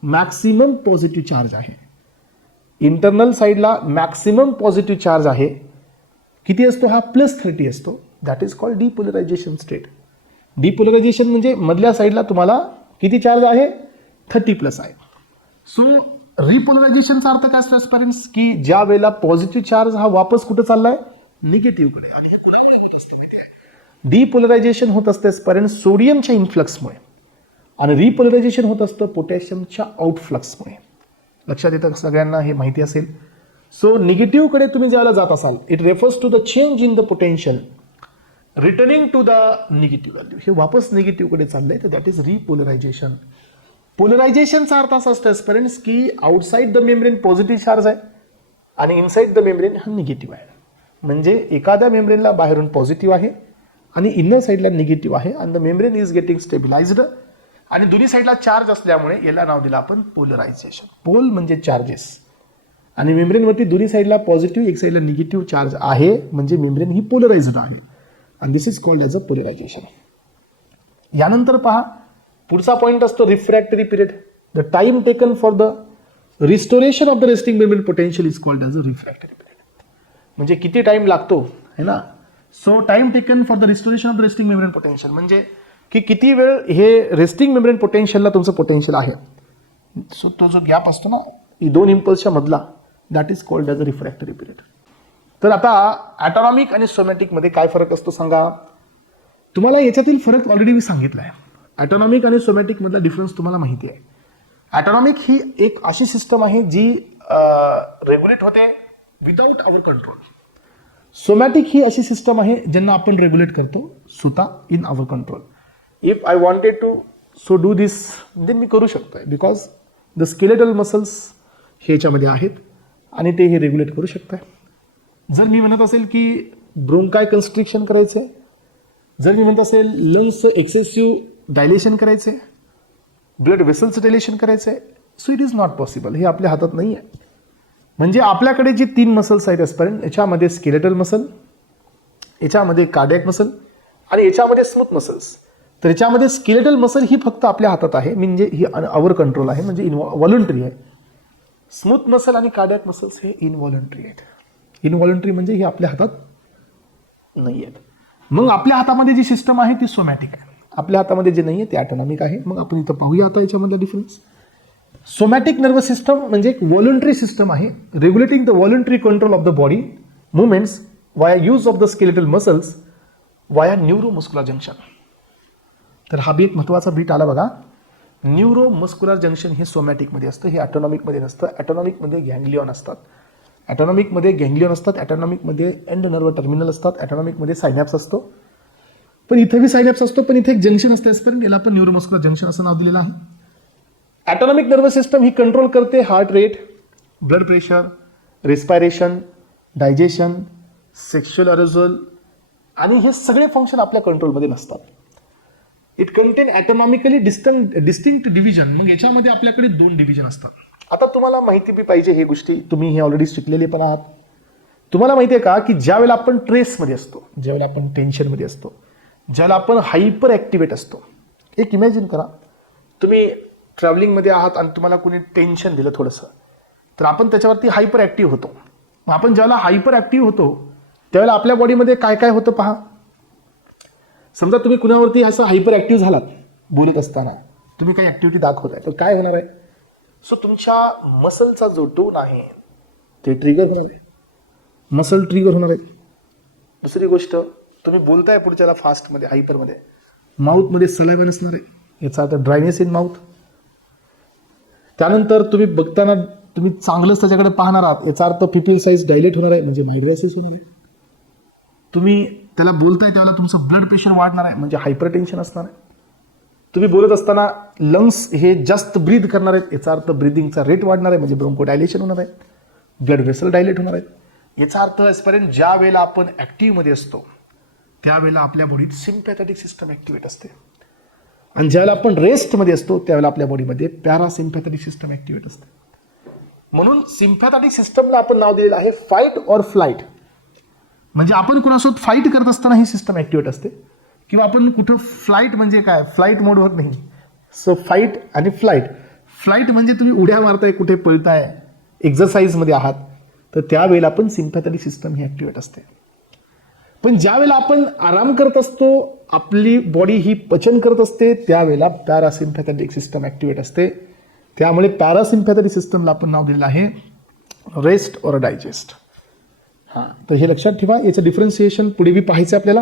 मॅक्सिमम पॉझिटिव्ह चार्ज आहे, इंटरनल साईडला मॅक्सिमम पॉझिटिव्ह चार्ज आहे, किती असतो हा, +30 असतो, दॅट इज कॉल्ड डिपोलरायझेशन स्टेट. डिपोलरायझेशन म्हणजे मधल्या साईडला तुम्हाला किती चार्ज आहे, 30+ आहे. सो रिपोलरायझेशनचा अर्थ काय असतो पेरेंट्स, की ज्या वेळेला पॉझिटिव्ह चार्ज हा वापस कुठं चाललाय, निगेटिव्हकडे. आणि हे कोणामुळे होत असते, डिपोलरायझेशन होत असते पेरेंट्स सोडियमच्या इन्फ्लक्समुळे आणि रिपोलरायझेशन होत असतं पोटॅशियमच्या आउटफ्लक्समुळे. लक्षात येतं सगळ्यांना, हे माहिती असेल. सो निगेटिव्हकडे तुम्ही ज्यावेळेला जात असाल, it refers to the change in the potential returning to the negative value. हे वापस निगेटिव्हकडे चाललंय तर दॅट इज रिपोलरायझेशन. पोलरायझेशनचा अर्थ असा असतो पेरेंट्स की outside the membrane positive charge आहे आणि इनसाइड द मेम्ब्रेन हा निगेटिव्ह आहे. म्हणजे एखाद्या मेम्ब्रेनला बाहेरून पॉझिटिव्ह आहे आणि इनर साईडला निगेटिव्ह आहे आणि the membrane is getting stabilised आणि दोन्ही साईडला चार्ज असल्यामुळे याला नाव दिलं आपण पोलरायझेशन. पोल म्हणजे चार्जेस आणि मेम्ब्रेनवरती दोन्ही साईडला पॉझिटिव्ह एक साईडला निगेटिव्ह चार्ज आहे म्हणजे मेम्ब्रेन ही पोलराइज्ड आहे आणि this is called as a polarisation. यानंतर पहा पुढचा पॉईंट असतो refractory period. The time taken for the restoration of the resting membrane potential is called as a refractory period. म्हणजे किती टाइम लागतो है ना. So time taken for the restoration of the resting membrane potential म्हणजे की किती वेळ हे रेस्टिंग मेम्ब्रेन पोटेन्शियलला तुमचं पोटेन्शियल आहे. सो तो जो गॅप असतो ना दोन इम्पल्सच्या मधला that is called as a refractory period. तर आता ॲटॉनॉमिक आणि सोमॅटिकमध्ये काय फरक असतो सांगा. तुम्हाला याच्यातील फरक ऑलरेडी मी सांगितला आहे. ॲटॉनॉमिक आणि सोमॅटिक मधला डिफरन्स तुम्हाला माहिती आहे. ॲटॉनॉमिक ही एक अशी सिस्टम आहे जी रेग्युलेट होते विदाऊट आवर कंट्रोल. सोमॅटिक ही अशी सिस्टम आहे ज्यांना आपण रेग्युलेट करतो स्वतः in our control. If I wanted to so do this then मी करू शकतो, बिकॉज द स्केलेटल मसल्स हे याच्यामध्ये आहेत आणि ते हे रेग्युलेट करू शकताय. जर मी म्हणत असेल की ब्रोंकाय कन्स्ट्रिक्शन करायचं आहे, जर मी म्हणत असेल लंग्स एक्सेसिव्ह डायलेशन करायचं आहे, ब्लड वेसल्स डायलेशन करायचं आहे, so it is not possible. हे आपल्या हातात नाही आहे. म्हणजे आपल्याकडे जे 3 मसल्स आहेत आजपर्यंत, याच्यामध्ये स्केलेटल मसल, याच्यामध्ये कार्डियक मसल आणि याच्यामध्ये स्मूथ मसल्स. तर याच्यामध्ये स्केलेटल मसल ही फक्त आपल्या हातात आहे, म्हणजे ही आवर कंट्रोल आहे, म्हणजे इनव्हॉलंटरी आहे. स्मूथ मसल आणि कार्डियक मसल्स हे इनव्हॉलंटरी आहेत. इनव्हॉलंटरी म्हणजे हे आपल्या हातात नाही आहेत. मग आपल्या हातामध्ये जी सिस्टम आहे ती सोमॅटिक आहे, आपल्या हातामध्ये जे नाही आहे ते ऑटोनॉमिक आहे. मग आपण इथं पाहूया आता याच्यामधला डिफरन्स. सोमॅटिक नर्वस सिस्टम म्हणजे एक व्हॉलंटरी सिस्टम आहे, regulating the voluntary control of the body movements via use of the skeletal muscles via neuromuscular junction. तर हा बी एक महत्त्वाचा बीट आला बघा. न्यूरोमस्क्युलर जंक्शन हे सोमॅटिकमध्ये असतं, हे ऑटोनॉमिकमध्ये नसतं. ऑटोनॉमिकमध्ये गँग्लिऑन असतात, ऑटोनॉमिकमध्ये गँग्लिऑन असतात, ऑटोनॉमिकमध्ये एंड नर्व टर्मिनल असतात, ऑटोनॉमिकमध्ये सायनॅप्स असतो. पण इथे बी सायनॅप्स असतो, पण इथे एक जंक्शन असते आजपर्यंत, याला आपण न्यूरोमस्क्युलर जंक्शन असं नाव दिलेलं आहे. ऑटोनॉमिक नर्वस सिस्टम ही कंट्रोल करते heart rate, blood pressure, respiration, digestion, sexual arousal आणि हे सगळे फंक्शन आपल्या कंट्रोलमध्ये नसतात. It contain autonomically distinct division. मग याच्यामध्ये आपल्याकडे 2 डिव्हिजन असतात. आता तुम्हाला माहिती बी पाहिजे हे गोष्टी, तुम्ही हे ऑलरेडी शिकलेले पण आहात. तुम्हाला माहिती आहे का की ज्यावेळेला आपण ट्रेसमध्ये असतो, ज्यावेळेला आपण टेन्शनमध्ये असतो, ज्यावेळेला आपण हायपर ॲक्टिवेट असतो, एक इमॅजिन करा तुम्ही ट्रॅव्हलिंगमध्ये आहात आणि तुम्हाला कोणी टेन्शन दिलं थोडंसं, तर आपण त्याच्यावरती हायपर ॲक्टिव्ह होतो. आपण ज्यावेळेला हायपर ॲक्टिव्ह होतो त्यावेळेला आपल्या बॉडीमध्ये काय काय होतं पहा. समजा तुम्ही कुणावरती असं हायपर ॲक्टिव्ह झालात, बोलत असताना तुम्ही काही ॲक्टिव्हिटी दाखवताय, तर काय होणार आहे. सो तुमच्या मसलचा जो टोन आहे ते ट्रिगर होणार आहे, मसल ट्रिगर होणार आहे. दुसरी गोष्ट, तुम्ही बोलताय पुढच्याला फास्टमध्ये, हायपरमध्ये, माउथमध्ये सलायवा नसणार आहे, याचा अर्थ ड्रायनेस इन माउथ. त्यानंतर तुम्ही बघताना तुम्ही चांगलंच त्याच्याकडे पाहणार आहात, याचा अर्थ पिपिल साईज डायलेट होणार आहे, म्हणजे मायग्रेसिस होणार आहे. तुम्ही त्याला बोलताय त्यावेळेला तुमचं ब्लड प्रेशर वाढणार आहे, म्हणजे हायपर टेन्शन असणार आहे. तुम्ही बोलत असताना लंग्स हे जास्त ब्रीथ करणार आहेत, याचा अर्थ ब्रिदिंगचा रेट वाढणार आहे, म्हणजे ब्रोंको डायलेशन होणार आहे, ब्लड वेसल डायलेट होणार आहेत. याचा अर्थ आजपर्यंत ज्या वेळेला आपण ॲक्टिव्हमध्ये असतो त्यावेळेला आपल्या बॉडीत सिम्पॅथॅटिक सिस्टम ॲक्टिवेट असते, आणि ज्यावेळेला आपण रेस्टमध्ये असतो त्यावेळेला आपल्या बॉडीमध्ये पॅरासिम्पॅथॅटिक सिस्टम ॲक्टिवेट असते. म्हणून सिम्पॅथॅटिक सिस्टमला आपण नाव दिलेलं आहे फाईट ऑर फ्लाईट. म्हणजे आपण कुणासोबत फाईट करत असताना ही सिस्टम ॲक्टिवेट असते, किंवा आपण कुठं फ्लाईट म्हणजे काय, फ्लाईट मोडवर नाही. सो फाईट आणि फ्लाईट. फ्लाईट म्हणजे तुम्ही उड्या मारताय, कुठे पळताय, एक्झरसाईजमध्ये आहात, तर त्यावेळेला आपण सिम्पॅथॅटिक सिस्टम ही ॲक्टिवेट असते. पण ज्यावेळेला आपण आराम करत असतो, आपली बॉडी ही पचन करत असते, त्यावेळेला पॅरासिम्पॅथॅटिक सिस्टम ॲक्टिवेट असते. त्यामुळे पॅरासिम्पॅथॅटिक सिस्टमला आपण नाव दिलेलं आहे रेस्ट ऑर डायजेस्ट. हां, तर हे लक्षात ठेवा. याचं डिफरन्सिएशन पुढे बी पाहायचं आपल्याला.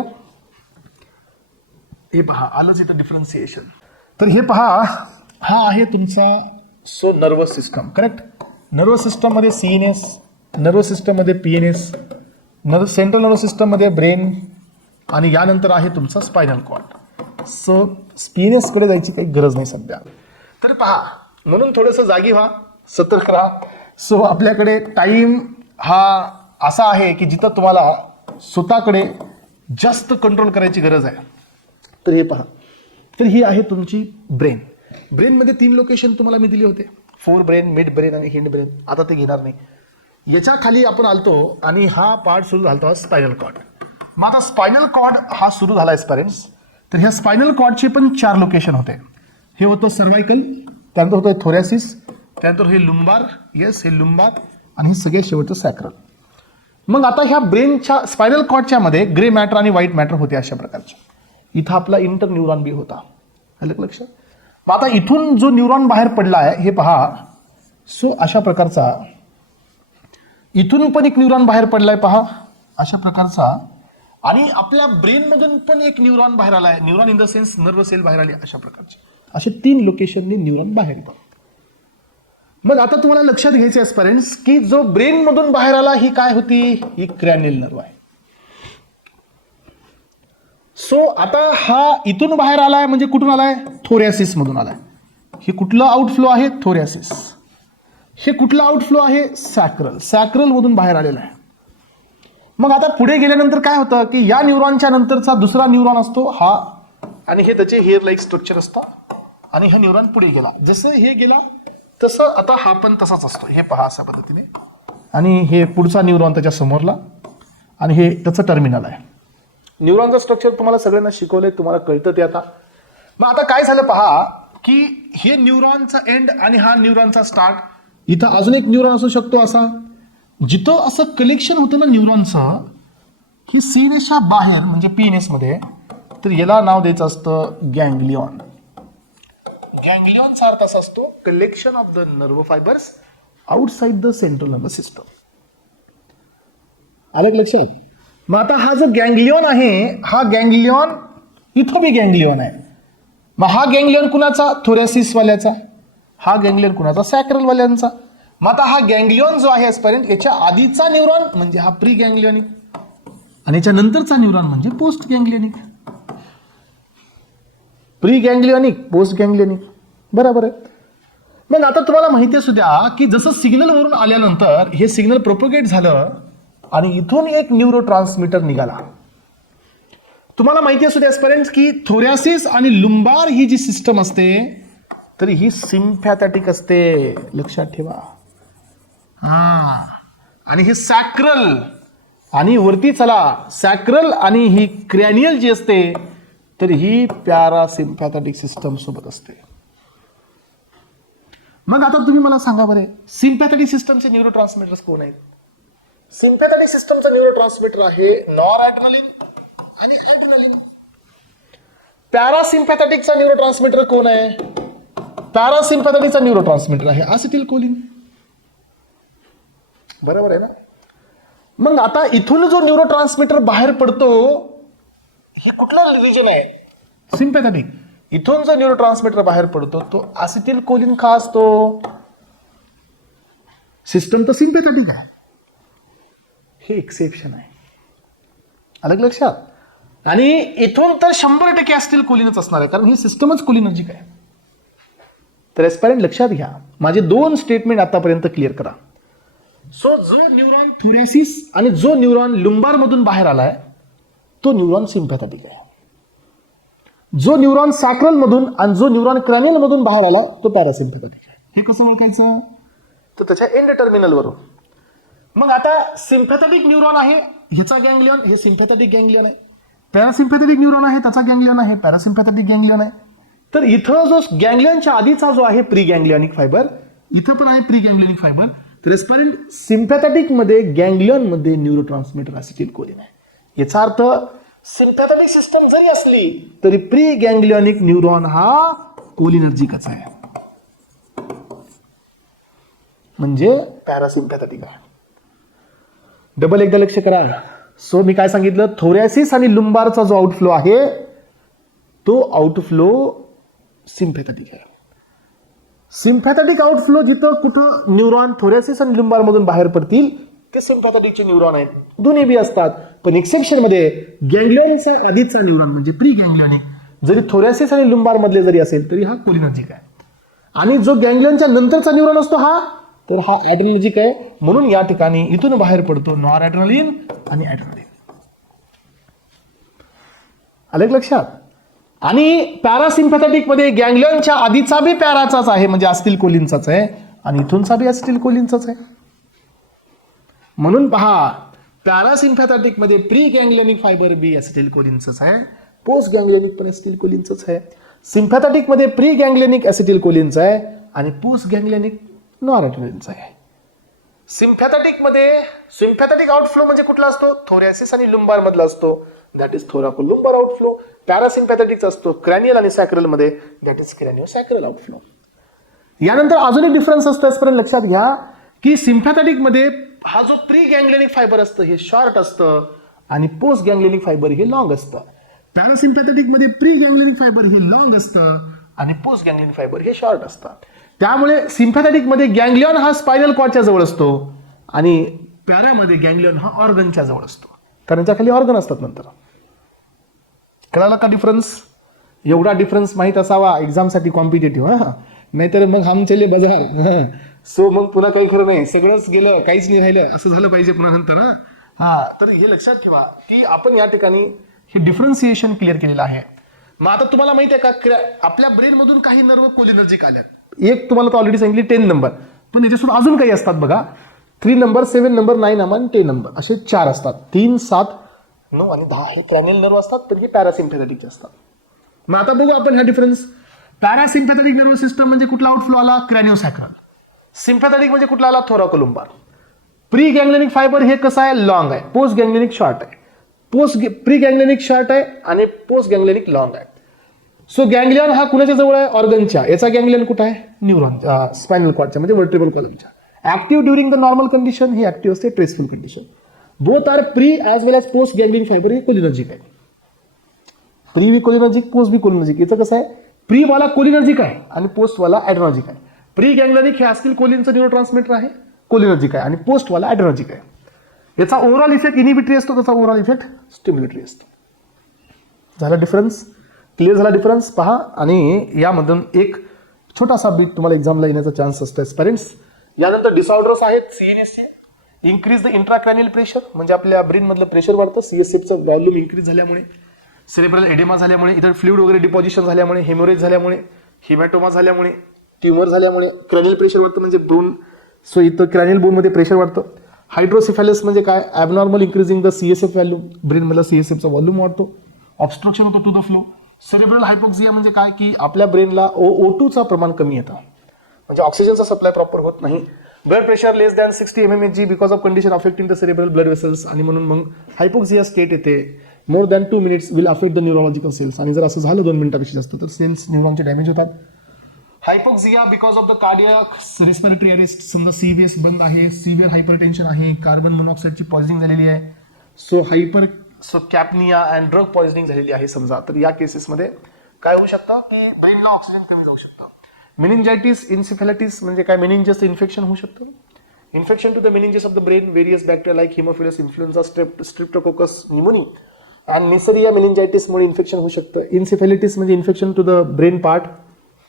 हे पहा, आलंच इथं डिफरन्सिएशन. तर हे पहा, हा आहे तुमचा so nervous system, correct. Nervous सिस्टममध्ये CNS, नर्वस सिस्टममध्ये PNS, सेंट्रल नर्वस सिस्टममध्ये ब्रेन, आणि यानंतर आहे तुमचा स्पायनल कॉर्ड. सो PNSकडे जायची काही गरज नाही सध्या. तर पहा, म्हणून थोडंसं जागी व्हा, सतर्क राहा. सो आपल्याकडे टाईम हा असा आहे की जिथं तुम्हाला स्वतःकडे जास्त कंट्रोल करायची गरज आहे. तर हे पहा, तर ही आहे तुमची ब्रेन. ब्रेनमध्ये 3 लोकेशन तुम्हाला मी दिले होते, फोर ब्रेन, मिड ब्रेन आणि हिंड ब्रेन. आता ते घेणार नाही. याच्या खाली आपण आलतो आणि हा पार्ट सुरू झाला स्पायनल कॉर्ड. मग आता स्पायनल कॉर्ड हा सुरू झाला एस्पॅरेंट्स. तर ह्या स्पायनल कॉर्डचे पण 4 लोकेशन होते. हे होतं सर्वायकल, त्यानंतर होतं थोरॅसिस, त्यानंतर हे लुंबार, येस हे लुंबार, आणि हे सगळ्यात शेवटचं सॅक्रल. मग आता ह्या ब्रेनच्या स्पायनल कॉर्डच्या मध्ये ग्रे मॅटर आणि व्हाईट मॅटर होते अशा प्रकारचे. इथं आपला इंटर न्यूरॉन बी होता, आलं लक्षात. मग आता इथून जो न्यूरॉन बाहेर पडला आहे हे पहा. सो अशा प्रकारचा इथून पण एक न्यूरॉन बाहेर पडलाय पहा, अशा प्रकारचा. आणि आपल्या ब्रेनमधून पण एक न्यूरॉन बाहेर आलाय, neuron in the sense nerve cell बाहेर आली, अशा प्रकारचे. असे 3 लोकेशननी न्यूरॉन बाहेर येतात. मग आता तुम्हाला लक्षात घ्यायचे एस्पॅरेंट्स की जो ब्रेन मधून बाहेर आला ही काय होती, ही क्रॅनियल नर्व आहे. सो आता हा इथून बाहेर आलाय म्हणजे कुठून आलाय? थोरॅसिस मधून आलाय. हे कुठलं आउटफ्लो आहे? थोरॅसिस. हे कुठलं आउटफ्लो आहे? सॅक्रल. सॅक्रल मधून बाहेर आलेला आहे. मग आता पुढे गेल्यानंतर काय होतं की या न्यूरॉनच्या नंतरचा दुसरा न्यूरॉन असतो हा, आणि हे त्याचे हेअर लाईक स्ट्रक्चर असतं, आणि हा न्यूरॉन पुढे गेला. जसं हे गेला तसं आता हा पण तसाच असतो. हे पहा अशा पद्धतीने, आणि हे पुढचा न्यूरॉन त्याच्या समोरला, आणि हे त्याचं टर्मिनल आहे. न्यूरॉनचं स्ट्रक्चर तुम्हाला सगळ्यांना शिकवलंय, तुम्हाला कळतं ते आता. मग आता काय झालं पहा की हे न्यूरॉनचा एंड आणि हा न्यूरॉनचा स्टार्ट. इथं अजून एक न्यूरॉन असू शकतो असा, जिथं असं कलेक्शन होतं ना न्यूरॉनचं, ही सीनेसच्या बाहेर म्हणजे पीएनएस मध्ये, तर याला नाव द्यायचं असतं गँग्लियॉन. गँग्लियॉनचा अर्थ असा असतो collection of the nerve fibres outside the central nervous system. आलं का लक्षात? मग आता हा जो गँग्लियॉन आहे, हा गँग्लियॉन इथं बी गँग्लियॉन आहे. मग हा गँग्लियॉन कुणाचा? थोरॅसिस वाल्याचा. हा गँग्लियॉन कुणाचा? सॅक्रल वाल्यांचा. मग आता हा गँग्लियॉन जो आहे आजपर्यंत, याच्या आधीचा न्यूरॉन म्हणजे हा प्री गँग्लियॉनिक, आणि याच्या नंतरचा न्यूरॉन म्हणजे पोस्ट गँग्लियॉनिक. प्री गँग्लियॉनिक, पोस्ट गँग्लियॉनिक, बरोबर आहे. मग आता तुम्हाला माहिती असू द्या की जसं सिग्नल वरून आल्यानंतर हे सिग्नल प्रोपोगेट झालं आणि इथून एक न्यूरो ट्रान्समीटर निघाला. तुम्हाला माहिती असू द्या आजपर्यंत की थोरॅसिस आणि लुंबार ही जी सिस्टम असते तर ही सिम्पॅथॅटिक असते, लक्षात ठेवा. आणि हे सॅक्रल, आणि वरती चला, सॅक्रल आणि ही क्रॅनियल जी असते तर ही पॅरासिम्पॅथॅटिक सिस्टम सोबत असते. मग आता तुम्ही मला सांगा बरे, सिम्पॅथॅटिक सिस्टमचे न्यूरो ट्रान्समीटर्स कोण आहेत? सिम्पॅथॅटिक सिस्टमचा न्यूरो ट्रान्समीटर आहे नॉरएड्रेनालिन आणि ॲड्रेनालिन. पॅरासिम्पॅथॅटिकचा न्यूरो ट्रान्समीटर कोण आहे? पॅरासिम्पॅथॅटिकचा न्यूरो ट्रान्समीटर आहे असिटिल कोलिन. बरोबर आहे ना? मग आता इथून जो न्यूरो ट्रान्समीटर बाहेर पडतो, हे कुठला रिजन आहे? सिम्पॅथॅटिक. इथून जो न्यूरो ट्रान्समीटर बाहेर पडतो तो असिटिल कोलिन का असतो? सिस्टम तर सिम्पॅथॅटिक आहे, हे एक्सेप्शन आहे. अलग लक्षात? आणि इथून तर 100% असिटिल कोलिनच असणार आहे, कारण ही सिस्टमच कोलिनर्जिक आहे. तर एस्पॅरेंट लक्षात घ्या, माझे 2 स्टेटमेंट आतापर्यंत क्लिअर करा. सो जो न्यूरॉन थोरॅसिस आणि जो न्यूरॉन लुंबार मधून बाहेर आलाय तो न्यूरॉन सिम्पॅथॅटिक आहे. जो न्यूरॉन सॅक्रल मधून आणि जो न्यूरॉन क्रॅनियल मधून बाहेर आला तो पॅरासिम्पॅथॅटिक आहे. हे कसं ओळखायचं? तर त्याच्या एंड टर्मिनल वरून. मग आता सिम्पॅथॅटिक न्यूरॉन आहे ह्याचा गँग्लियॉन, हे सिम्पॅथॅटिक गँग्लियॉन आहे. पॅरासिम्पॅथॅटिक न्यूरॉन आहे त्याचा गँग्लियॉन आहे पॅरासिम्पॅथॅटिक गँग्लियॉन आहे. तर इथं जो गँग्लियॉनच्या आधीचा जो आहे प्री गँग्लियॉनिक फायबर, इथं पण आहे प्री गँग्लियॉनिक फायबर. तर एस्पॅरेंट सिम्पॅथॅटिक मध्ये गँग्लियॉन मध्ये न्यूरो ट्रान्समीटर असिटिल कोलिन आहे. याचा अर्थ सिम्पॅथॅटिक सिस्टम जरी असली तरी प्री गँग्लियॉनिक न्यूरॉन हा कोलिनर्जिकच आहे, म्हणजे पॅरासिम्पॅथॅटिक आहे. डबल एकदा लक्ष करा. सो मी काय सांगितलं, थोरॅसिस आणि लुंबारचा जो आउटफ्लो आहे तो आउटफ्लो सिम्पॅथॅटिक आहे. सिम्पॅथॅटिक आउटफ्लो जिथं कुठं न्यूरॉन थोरॅसिस आणि लुंबार मधून बाहेर पडतील ते सिम्पॅथॅटिकचे न्यूरॉन आहेत. दोन्ही बी असतात, पण एक्सेप्शन मध्ये गँग्लियॉनचा आधीचा न्यूरॉन म्हणजे प्री गँग्लियॉनिक जरी थोरॅसिस आणि लुंबार मधले जरी असेल तरी हा कोलिनर्जिक आहे. आणि जो गँग्लियॉनच्या नंतरचा न्यूरॉन असतो हा, तर हा ॲड्रेनर्जिक आहे. म्हणून या ठिकाणी इथून बाहेर पडतो नॉरएड्रेनालिन आणि ॲड्रेनालिन. आलं लक्षात? आणि पॅरासिम्पॅथॅटिक मध्ये गँग्लियॉनच्या आधीचा बी पॅराचाच आहे म्हणजे असिटिल कोलिनचाच आहे, आणि इथूनचा बी असिटिल कोलिनचाच आहे. म्हणून पहा, पॅरासिम्पॅथॅटिक मध्ये प्री गँग्लियॉनिक फायबर बी असिटिल कोलिनचंच आहे, पोस्ट गँग्लियॉनिक पण असिटिल कोलिनचंच आहे. सिम्पॅथॅटिक मध्ये प्री गँग्लियॉनिक असिटिल कोलिनचं आहे आणि पोस्ट गँग्लियॉनिक नॉरएड्रेनालिनचं आहे. सिम्पॅथॅटिक मध्ये सिम्पॅथॅटिक आउटफ्लो म्हणजे कुठला असतो? थोरॅसिस आणि लुंबार मधला असतो, दॅट इज थोराकोलुंबार आउटफ्लो. पॅरासिम्पॅथॅटिकचा असतो क्रॅनियल आणि सॅक्रल मध्ये, दॅट इज क्रॅनियो सॅक्रल आउटफ्लो. यानंतर अजून एक डिफरन्स असतो, आजपर्यंत लक्षात घ्या की सिम्पॅथॅटिक मध्ये हा जो प्री गँग्लियॉनिक फायबर असतं हे शॉर्ट असतं आणि पोस्ट गँग्लियॉनिक फायबर हे लॉंग असतं. पॅरासिम्पॅथॅटिक मध्ये प्री गँग्लियॉनिक फायबर हे लॉंग असतं आणि पोस्ट गँग्लियॉनिक फायबर हे शॉर्ट असतं. त्यामुळे सिम्पॅथॅटिक मध्ये गँग्लियॉन हा स्पायनल कॉर्डच्या जवळ असतो आणि पॅरामध्ये गँग्लियॉन हा ऑर्गनच्या जवळ असतो, कारण त्याच्या खाली ऑर्गन असतात नंतर. कळाला का डिफरन्स? एवढा डिफरन्स माहीत असावा एक्झामसाठी कॉम्पिटेटिव्ह. हां, नाहीतर मग हम चले बाजार. सो मग पुन्हा काही खरं नाही, सगळंच गेलं, काहीच नाही राहिलं, असं झालं पाहिजे पुन्हा नंतर. हा, तर हे लक्षात ठेवा की आपण या ठिकाणी हे डिफरन्सिएशन क्लिअर केलेलं आहे. मग आता तुम्हाला माहिती आहे का, आपल्या ब्रेन मधून काही नर्व कोलिनर्जिक आल्यात. एक तुम्हाला तर ऑलरेडी सांगितली 10 नंबर, पण याच्यासोबत अजून काही असतात बघा. 3 नंबर, 7 नंबर, 9 आणि 10 नंबर असे 4 असतात. 3, 7, 9 आणि 10 हे क्रॅनियल नर्व असतात, पण हे पॅरासिम्पॅथेटिकचे असतात. मग आता बघू आपण हा डिफरन्स. पॅरासिम्पॅथेटिक नर्व सिस्टम म्हणजे कुठला आउटफ्लो आला? क्रॅनिओसॅक्रल. सिम्पॅथेटिक म्हणजे कुठला आला? थोराकोलुंबार. प्री गँग्लेनिक फायबर हे कसं आहे? लॉंग आहे. पोस्ट गँग्लेनिक शॉर्ट आहे. प्री गँग्लेनिक शॉर्ट आहे आणि पोस्ट गँग्लेनिक लॉंग आहे. सो गँग्लियन हा कुणाच्या जवळ आहे? ऑर्गनच्या. याचा गँग्लियन कुठं आहे? न्यूरॉन, स्पायनल कॉर्डच्या म्हणजे वर्टेब्रल कॉलमच्या. Active during the normal condition, ही ऍक्टिव्ह असते stressful condition. Both are pre as well as post ganglion fibre हे कोलिनर्जिक आहे. Pre be cholinergic, post be cholinergic. याचं कसं आहे? प्री वाला कोलिनर्जिक आहे आणि पोस्ट वाला ॲड्रेनर्जिक आहे. प्री गँग्लियनिक हे असतील कोलिनचं न्यूरो ट्रान्समिटर आहे, कोलिनर्जिक आहे, आणि पोस्ट वाला ॲड्रेनर्जिक आहे. याचा ओव्हरऑल इफेक्ट इनिबिटरी असतो, त्याचा ओव्हरऑल इफेक्ट स्टिम्युलेटरी असतो. झाला डिफरन्स? क्लिअर झाला डिफरन्स? पहा. आणि यामधून एक छोटासा बीट तुम्हाला एक्झामला येण्याचा चान्स असतो एस्पायरंट्स. यानंतर डिसऑर्डर्स आहेत सीएनएसचे. इन्क्रीज द इंट्राक्रॅनियल प्रेशर, म्हणजे आपल्या ब्रेनमधलं प्रेशर वाढतं. सीएसएफचं व्हॉल्यूम इन्क्रीज झाल्यामुळे, सेरेब्रल एडेमा झाल्यामुळे, इतर फ्लुइड वगैरे डिपॉझिशन झाल्यामुळे, हेमोरेज झाल्यामुळे, हिमॅटोमा झाल्यामुळे, ट्युमर झाल्यामुळे क्रॅनियल प्रेशर वाढतं, म्हणजे बोन. सो इथं क्रॅनियल बोनमध्ये प्रेशर वाढतं. हायड्रोसिफॅलस म्हणजे काय? Abnormal increasing the CSF value, ब्रेनमधला सीएसएफचा व्हॉल्यूम वाढतो. ऑब्स्ट्रक्शन होतं to the flow. Cerebral hypoxia म्हणजे काय? की आपल्या ब्रेनला O2चा प्रमाण कमी येतं, म्हणजे ऑक्सिजनचा सप्लाय प्रॉपर होत नाही. Blood pressure less than 60 mmHg because of condition affecting the cerebral blood vessels, आणि म्हणून मग हायपोक्सिया स्टेट येते. More than 2 minutes will affect the neurological cells, आणि जर असं झालं 2 मिनिटापेक्षा जास्त तर सेल्स न्यूरॉनचे डॅमेज होतात. Hypoxia because of the cardiac respiratory arrest, समजा सीव्हीएस बंद आहे, सिव्हिअर हायपरटेन्शन आहे, कार्बन मोनॉक्साईडची पॉइझनिंग झालेली आहे, so capnia and drug poisoning झालेली आहे समजा, तर या केसेसमध्ये काय होऊ शकतं की ब्रेनला ऑक्सिजन कमी जाऊ शकतं. मेनिंजायटिस, इन्सेफॅलिटिस म्हणजे काय? मेनिंजसचं इन्फेक्शन होऊ शकतं. Infection to the meninges of the brain, various bacteria like haemophilus, influenza, streptococcus pneumoniae आणि निसरिया मेनिंजायटिसमुळे इन्फेक्शन होऊ शकतं. इन्सेफॅलिटिस म्हणजे infection to the brain part.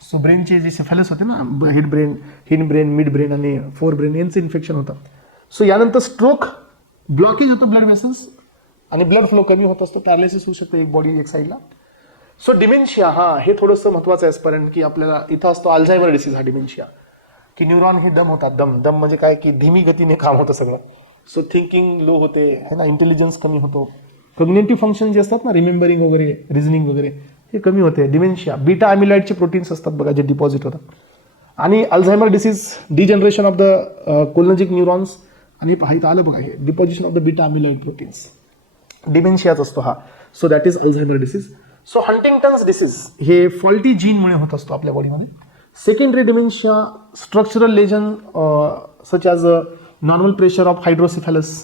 So ब्रेनचे जे सेफॅलस होते ना, हिड ब्रेन, मिड ब्रेन आणि फोर ब्रेन, यांचं इन्फेक्शन होतं. सो यानंतर स्ट्रोक, ब्लॉकेज होतं ब्लड वेसल्स आणि ब्लड फ्लो कमी होत असतो. पॅरालिसिस होऊ शकतं एक बॉडी एक साईडला. सो डिमेन्शिया, हे थोडंसं महत्त्वाचं आहे कारण की आपल्याला इथं असतो अल्झायमर डिसीज हा डिमेन्शिया, की न्यूरॉन हे डम होतात. दम म्हणजे काय? की धीमी गतीने काम होतं सगळं. सो थिंकिंग लो होते है ना, इंटेलिजन्स कमी होतो. कॉग्निटिव्ह फंक्शन जे असतात ना, रिमेंबरिंग वगैरे, रिझनिंग वगैरे, हे कमी होते. डिमेन्शिया. बीटा ॲमिलॉइडचे प्रोटीन्स असतात बघा जे डिपॉझिट होतात. आणि Alzheimer disease, degeneration of the cholinergic neurons, आणि इथं आलं बघा हे deposition of the beta amyloid proteins, डिमेन्शियाच असतो हा. So that is Alzheimer disease. So Huntington's disease हे फॉल्टी जीनमुळे होत असतो आपल्या बॉडीमध्ये. Secondary dementia, structural lesion such as normal pressure of hydrocephalus,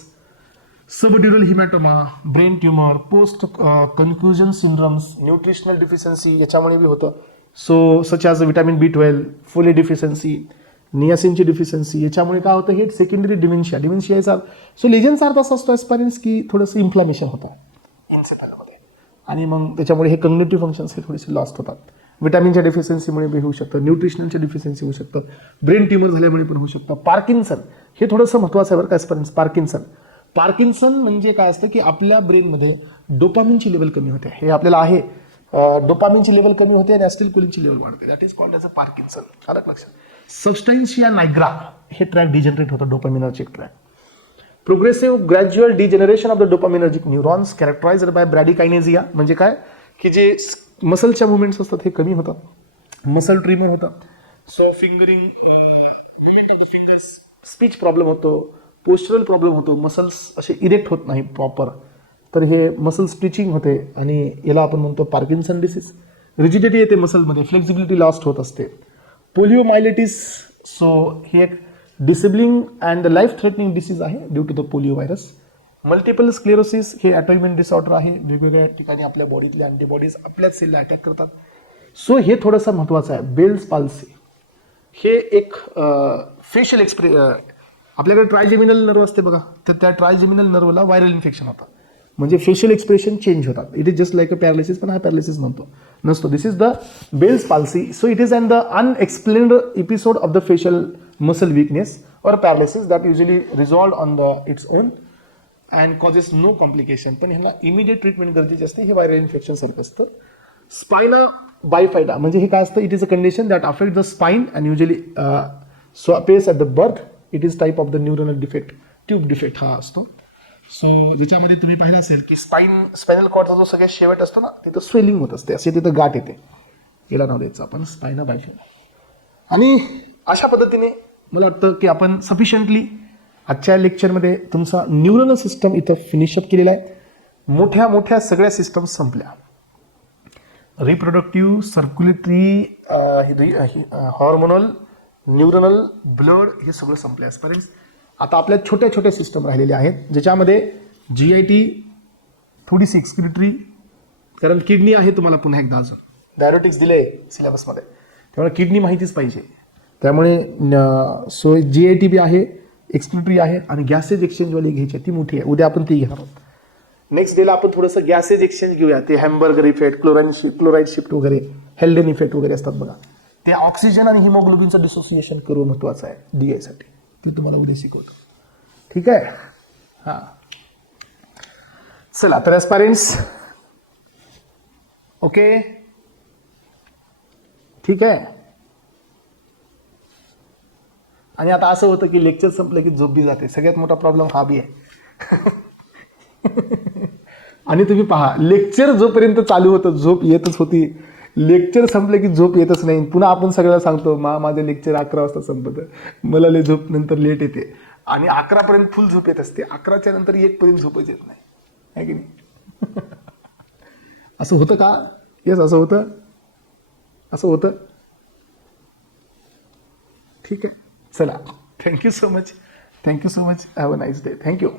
subdural haematoma, brain tumour, post confusion syndromes, nutritional deficiency याच्यामुळे बी होतं. So such as vitamin B12, folate deficiency, नियासिनची deficiency, याच्यामुळे काय होतं? हे सेकंडरी डिमेन्शिया याचा. सो लेजनचा अर्थ असा असतो एस्पायरन्स की थोडंसं इन्फ्लामेशन होतं इन्सेफॅलामध्ये, आणि मग त्याच्यामुळे हे कॉग्निटिव्ह फंक्शन्स हे थोडेसे लॉस्ट होतात. विटॅमिनच्या डिफिशियन्सीमुळे बी होऊ शकतं, न्यूट्रिशनलच्या डिफिशियन्सी होऊ शकतं, ब्रेन ट्युमर झाल्यामुळे पण होऊ शकतं. पार्किन्सन हे थोडंसं महत्त्वाचं आहे बरं का एस्पायरन्स. पार्किन्सन म्हणजे काय असतं की आपल्या ब्रेनमध्ये डोपामिनची लेवल कमी होते. हे आपल्याला आहे, डोपामिनची लेवल कमी होते आणि ॲसिटिल्कोलिनची लेवल वाढते. That is called as a Parkinson. आलं लक्षात? सबस्टन्शिया नायग्रा हे ट्रॅक डिजनरेट होतं, dopaminergic tract. Progressive gradual degeneration of the dopaminergic neurons characterised by bradykinesia, म्हणजे काय? की जे मसलच्या मुवमेंट्स असतात हे कमी होतात, मसल ट्रिमर होतं. So fingering, fingers, speech problem होतो, पोस्चरल प्रॉब्लेम होतो, मसल्स असे इरेक्ट होत नाही प्रॉपर, तर हे मसल स्टिचिंग होते आणि याला आपण म्हणतो पार्किन्सन डिसीज. रिजिडिटी येते मसलमध्ये, फ्लेक्झिबिलिटी लॉस्ट होत असते. पोलिओमायलिटिस, सो ही एक disabling and life threatening disease आहे due to the polio virus. Multiple sclerosis हे ऑटोइम्युन डिसऑर्डर आहे, वेगवेगळ्या ठिकाणी आपल्या बॉडीतले अँटीबॉडीज आपल्याच सेलला अटॅक करतात. सो हे थोडंसं महत्त्वाचं आहे. बेल्स पाल्सी हे एक फेशियल आपल्याकडे ट्रायजेमिनल नर्व असते बघा, तर त्या ट्रायजेमिनल नर्वला व्हायरल इन्फेक्शन होतं. म्हणजे फेशियल एक्सप्रेशन चेंज होतात. It is just like a paralysis, पण हा पॅरालिसिस नसतो. This is the Bell's palsy. So it is and the unexplained episode of the facial muscle weakness or paralysis that usually resolve on the its own and causes no complication. पण ह्यांना immediate treatment गरजेचे असते. हे viral infection सारखं असतं. Spina बायफायडा म्हणजे हे काय असतं, it is a condition that affect the spine and usually pace at the birth. It is type of the neuronal defect, tube defect हा असतो. सो ज्याच्यामध्ये तुम्ही पाहिलं असेल की स्पायनल कॉर्डचा जो सगळ्यात शेवट असतो ना, तिथं स्वेलिंग होत असते, असे तिथं गाठ येते. याला नाव द्यायचं आपण स्पायना बायफायडा. आणि अशा पद्धतीने मला वाटतं की आपण सफिशियंटली आजच्या लेक्चरमध्ये तुमचा न्यूरनल सिस्टम इथं फिनिशअप केलेला आहे. मोठ्या मोठ्या सगळ्या सिस्टम संपल्या. Reproductive, circulatory, hormonal, neuronal, blood हे सगळं संपलं आजपर्यंत. आता आपल्या छोट्या छोट्या सिस्टम राहिलेल्या आहेत, ज्याच्यामध्ये GIT, थोडीशी एक्सक्रिटरी, कारण किडनी आहे तुम्हाला पुन्हा एकदा अजून डायरोटिक्स दिले सिलेबसमध्ये, त्यामुळे किडनी माहितीच पाहिजे. त्यामुळे सो GIT बी आहे, एक्सक्रिटरी आहे, आणि गॅसेज एक्सचेंजवाली घ्यायची ती मोठी आहे. उद्या आपण ती घेणार आहोत. नेक्स्ट डेला आपण थोडंसं गॅसेज एक्सचेंज घेऊया. ते हॅमबर्गर इफेक्ट, क्लोराईड शिफ्ट वगैरे, हेल्डन इफेक्ट वगैरे असतात बघा. ते ऑक्सिजन आणि हिमोग्लोबिनचं डिसोसिएशन करून महत्वाचं आहे DI साठी. ते तुम्हाला उद्या शिकवतो. ठीक आहे. हां, चला तर ॲस्पायरंट्स, ओके, ठीक आहे. आणि आता असं होतं की लेक्चर संपलं की झोप बी जाते. सगळ्यात मोठा प्रॉब्लेम हा बी आहे. आणि तुम्ही पहा, लेक्चर जोपर्यंत चालू होतं झोप येतच होती, लेक्चर संपलं की झोप येतच नाही. पुन्हा आपण सगळ्याला सांगतो माझं लेक्चर 11 वाजता संपतं, मला लय झोप नंतर लेट येते, आणि 11 पर्यंत फुल झोप येत असते. 11च्या नंतर 1 पर्यंत झोपच येत नाही, आहे की नाही? असं होतं का? येस, असं होतं. ठीक आहे, चला, thank you so much. Have a nice day. Thank you.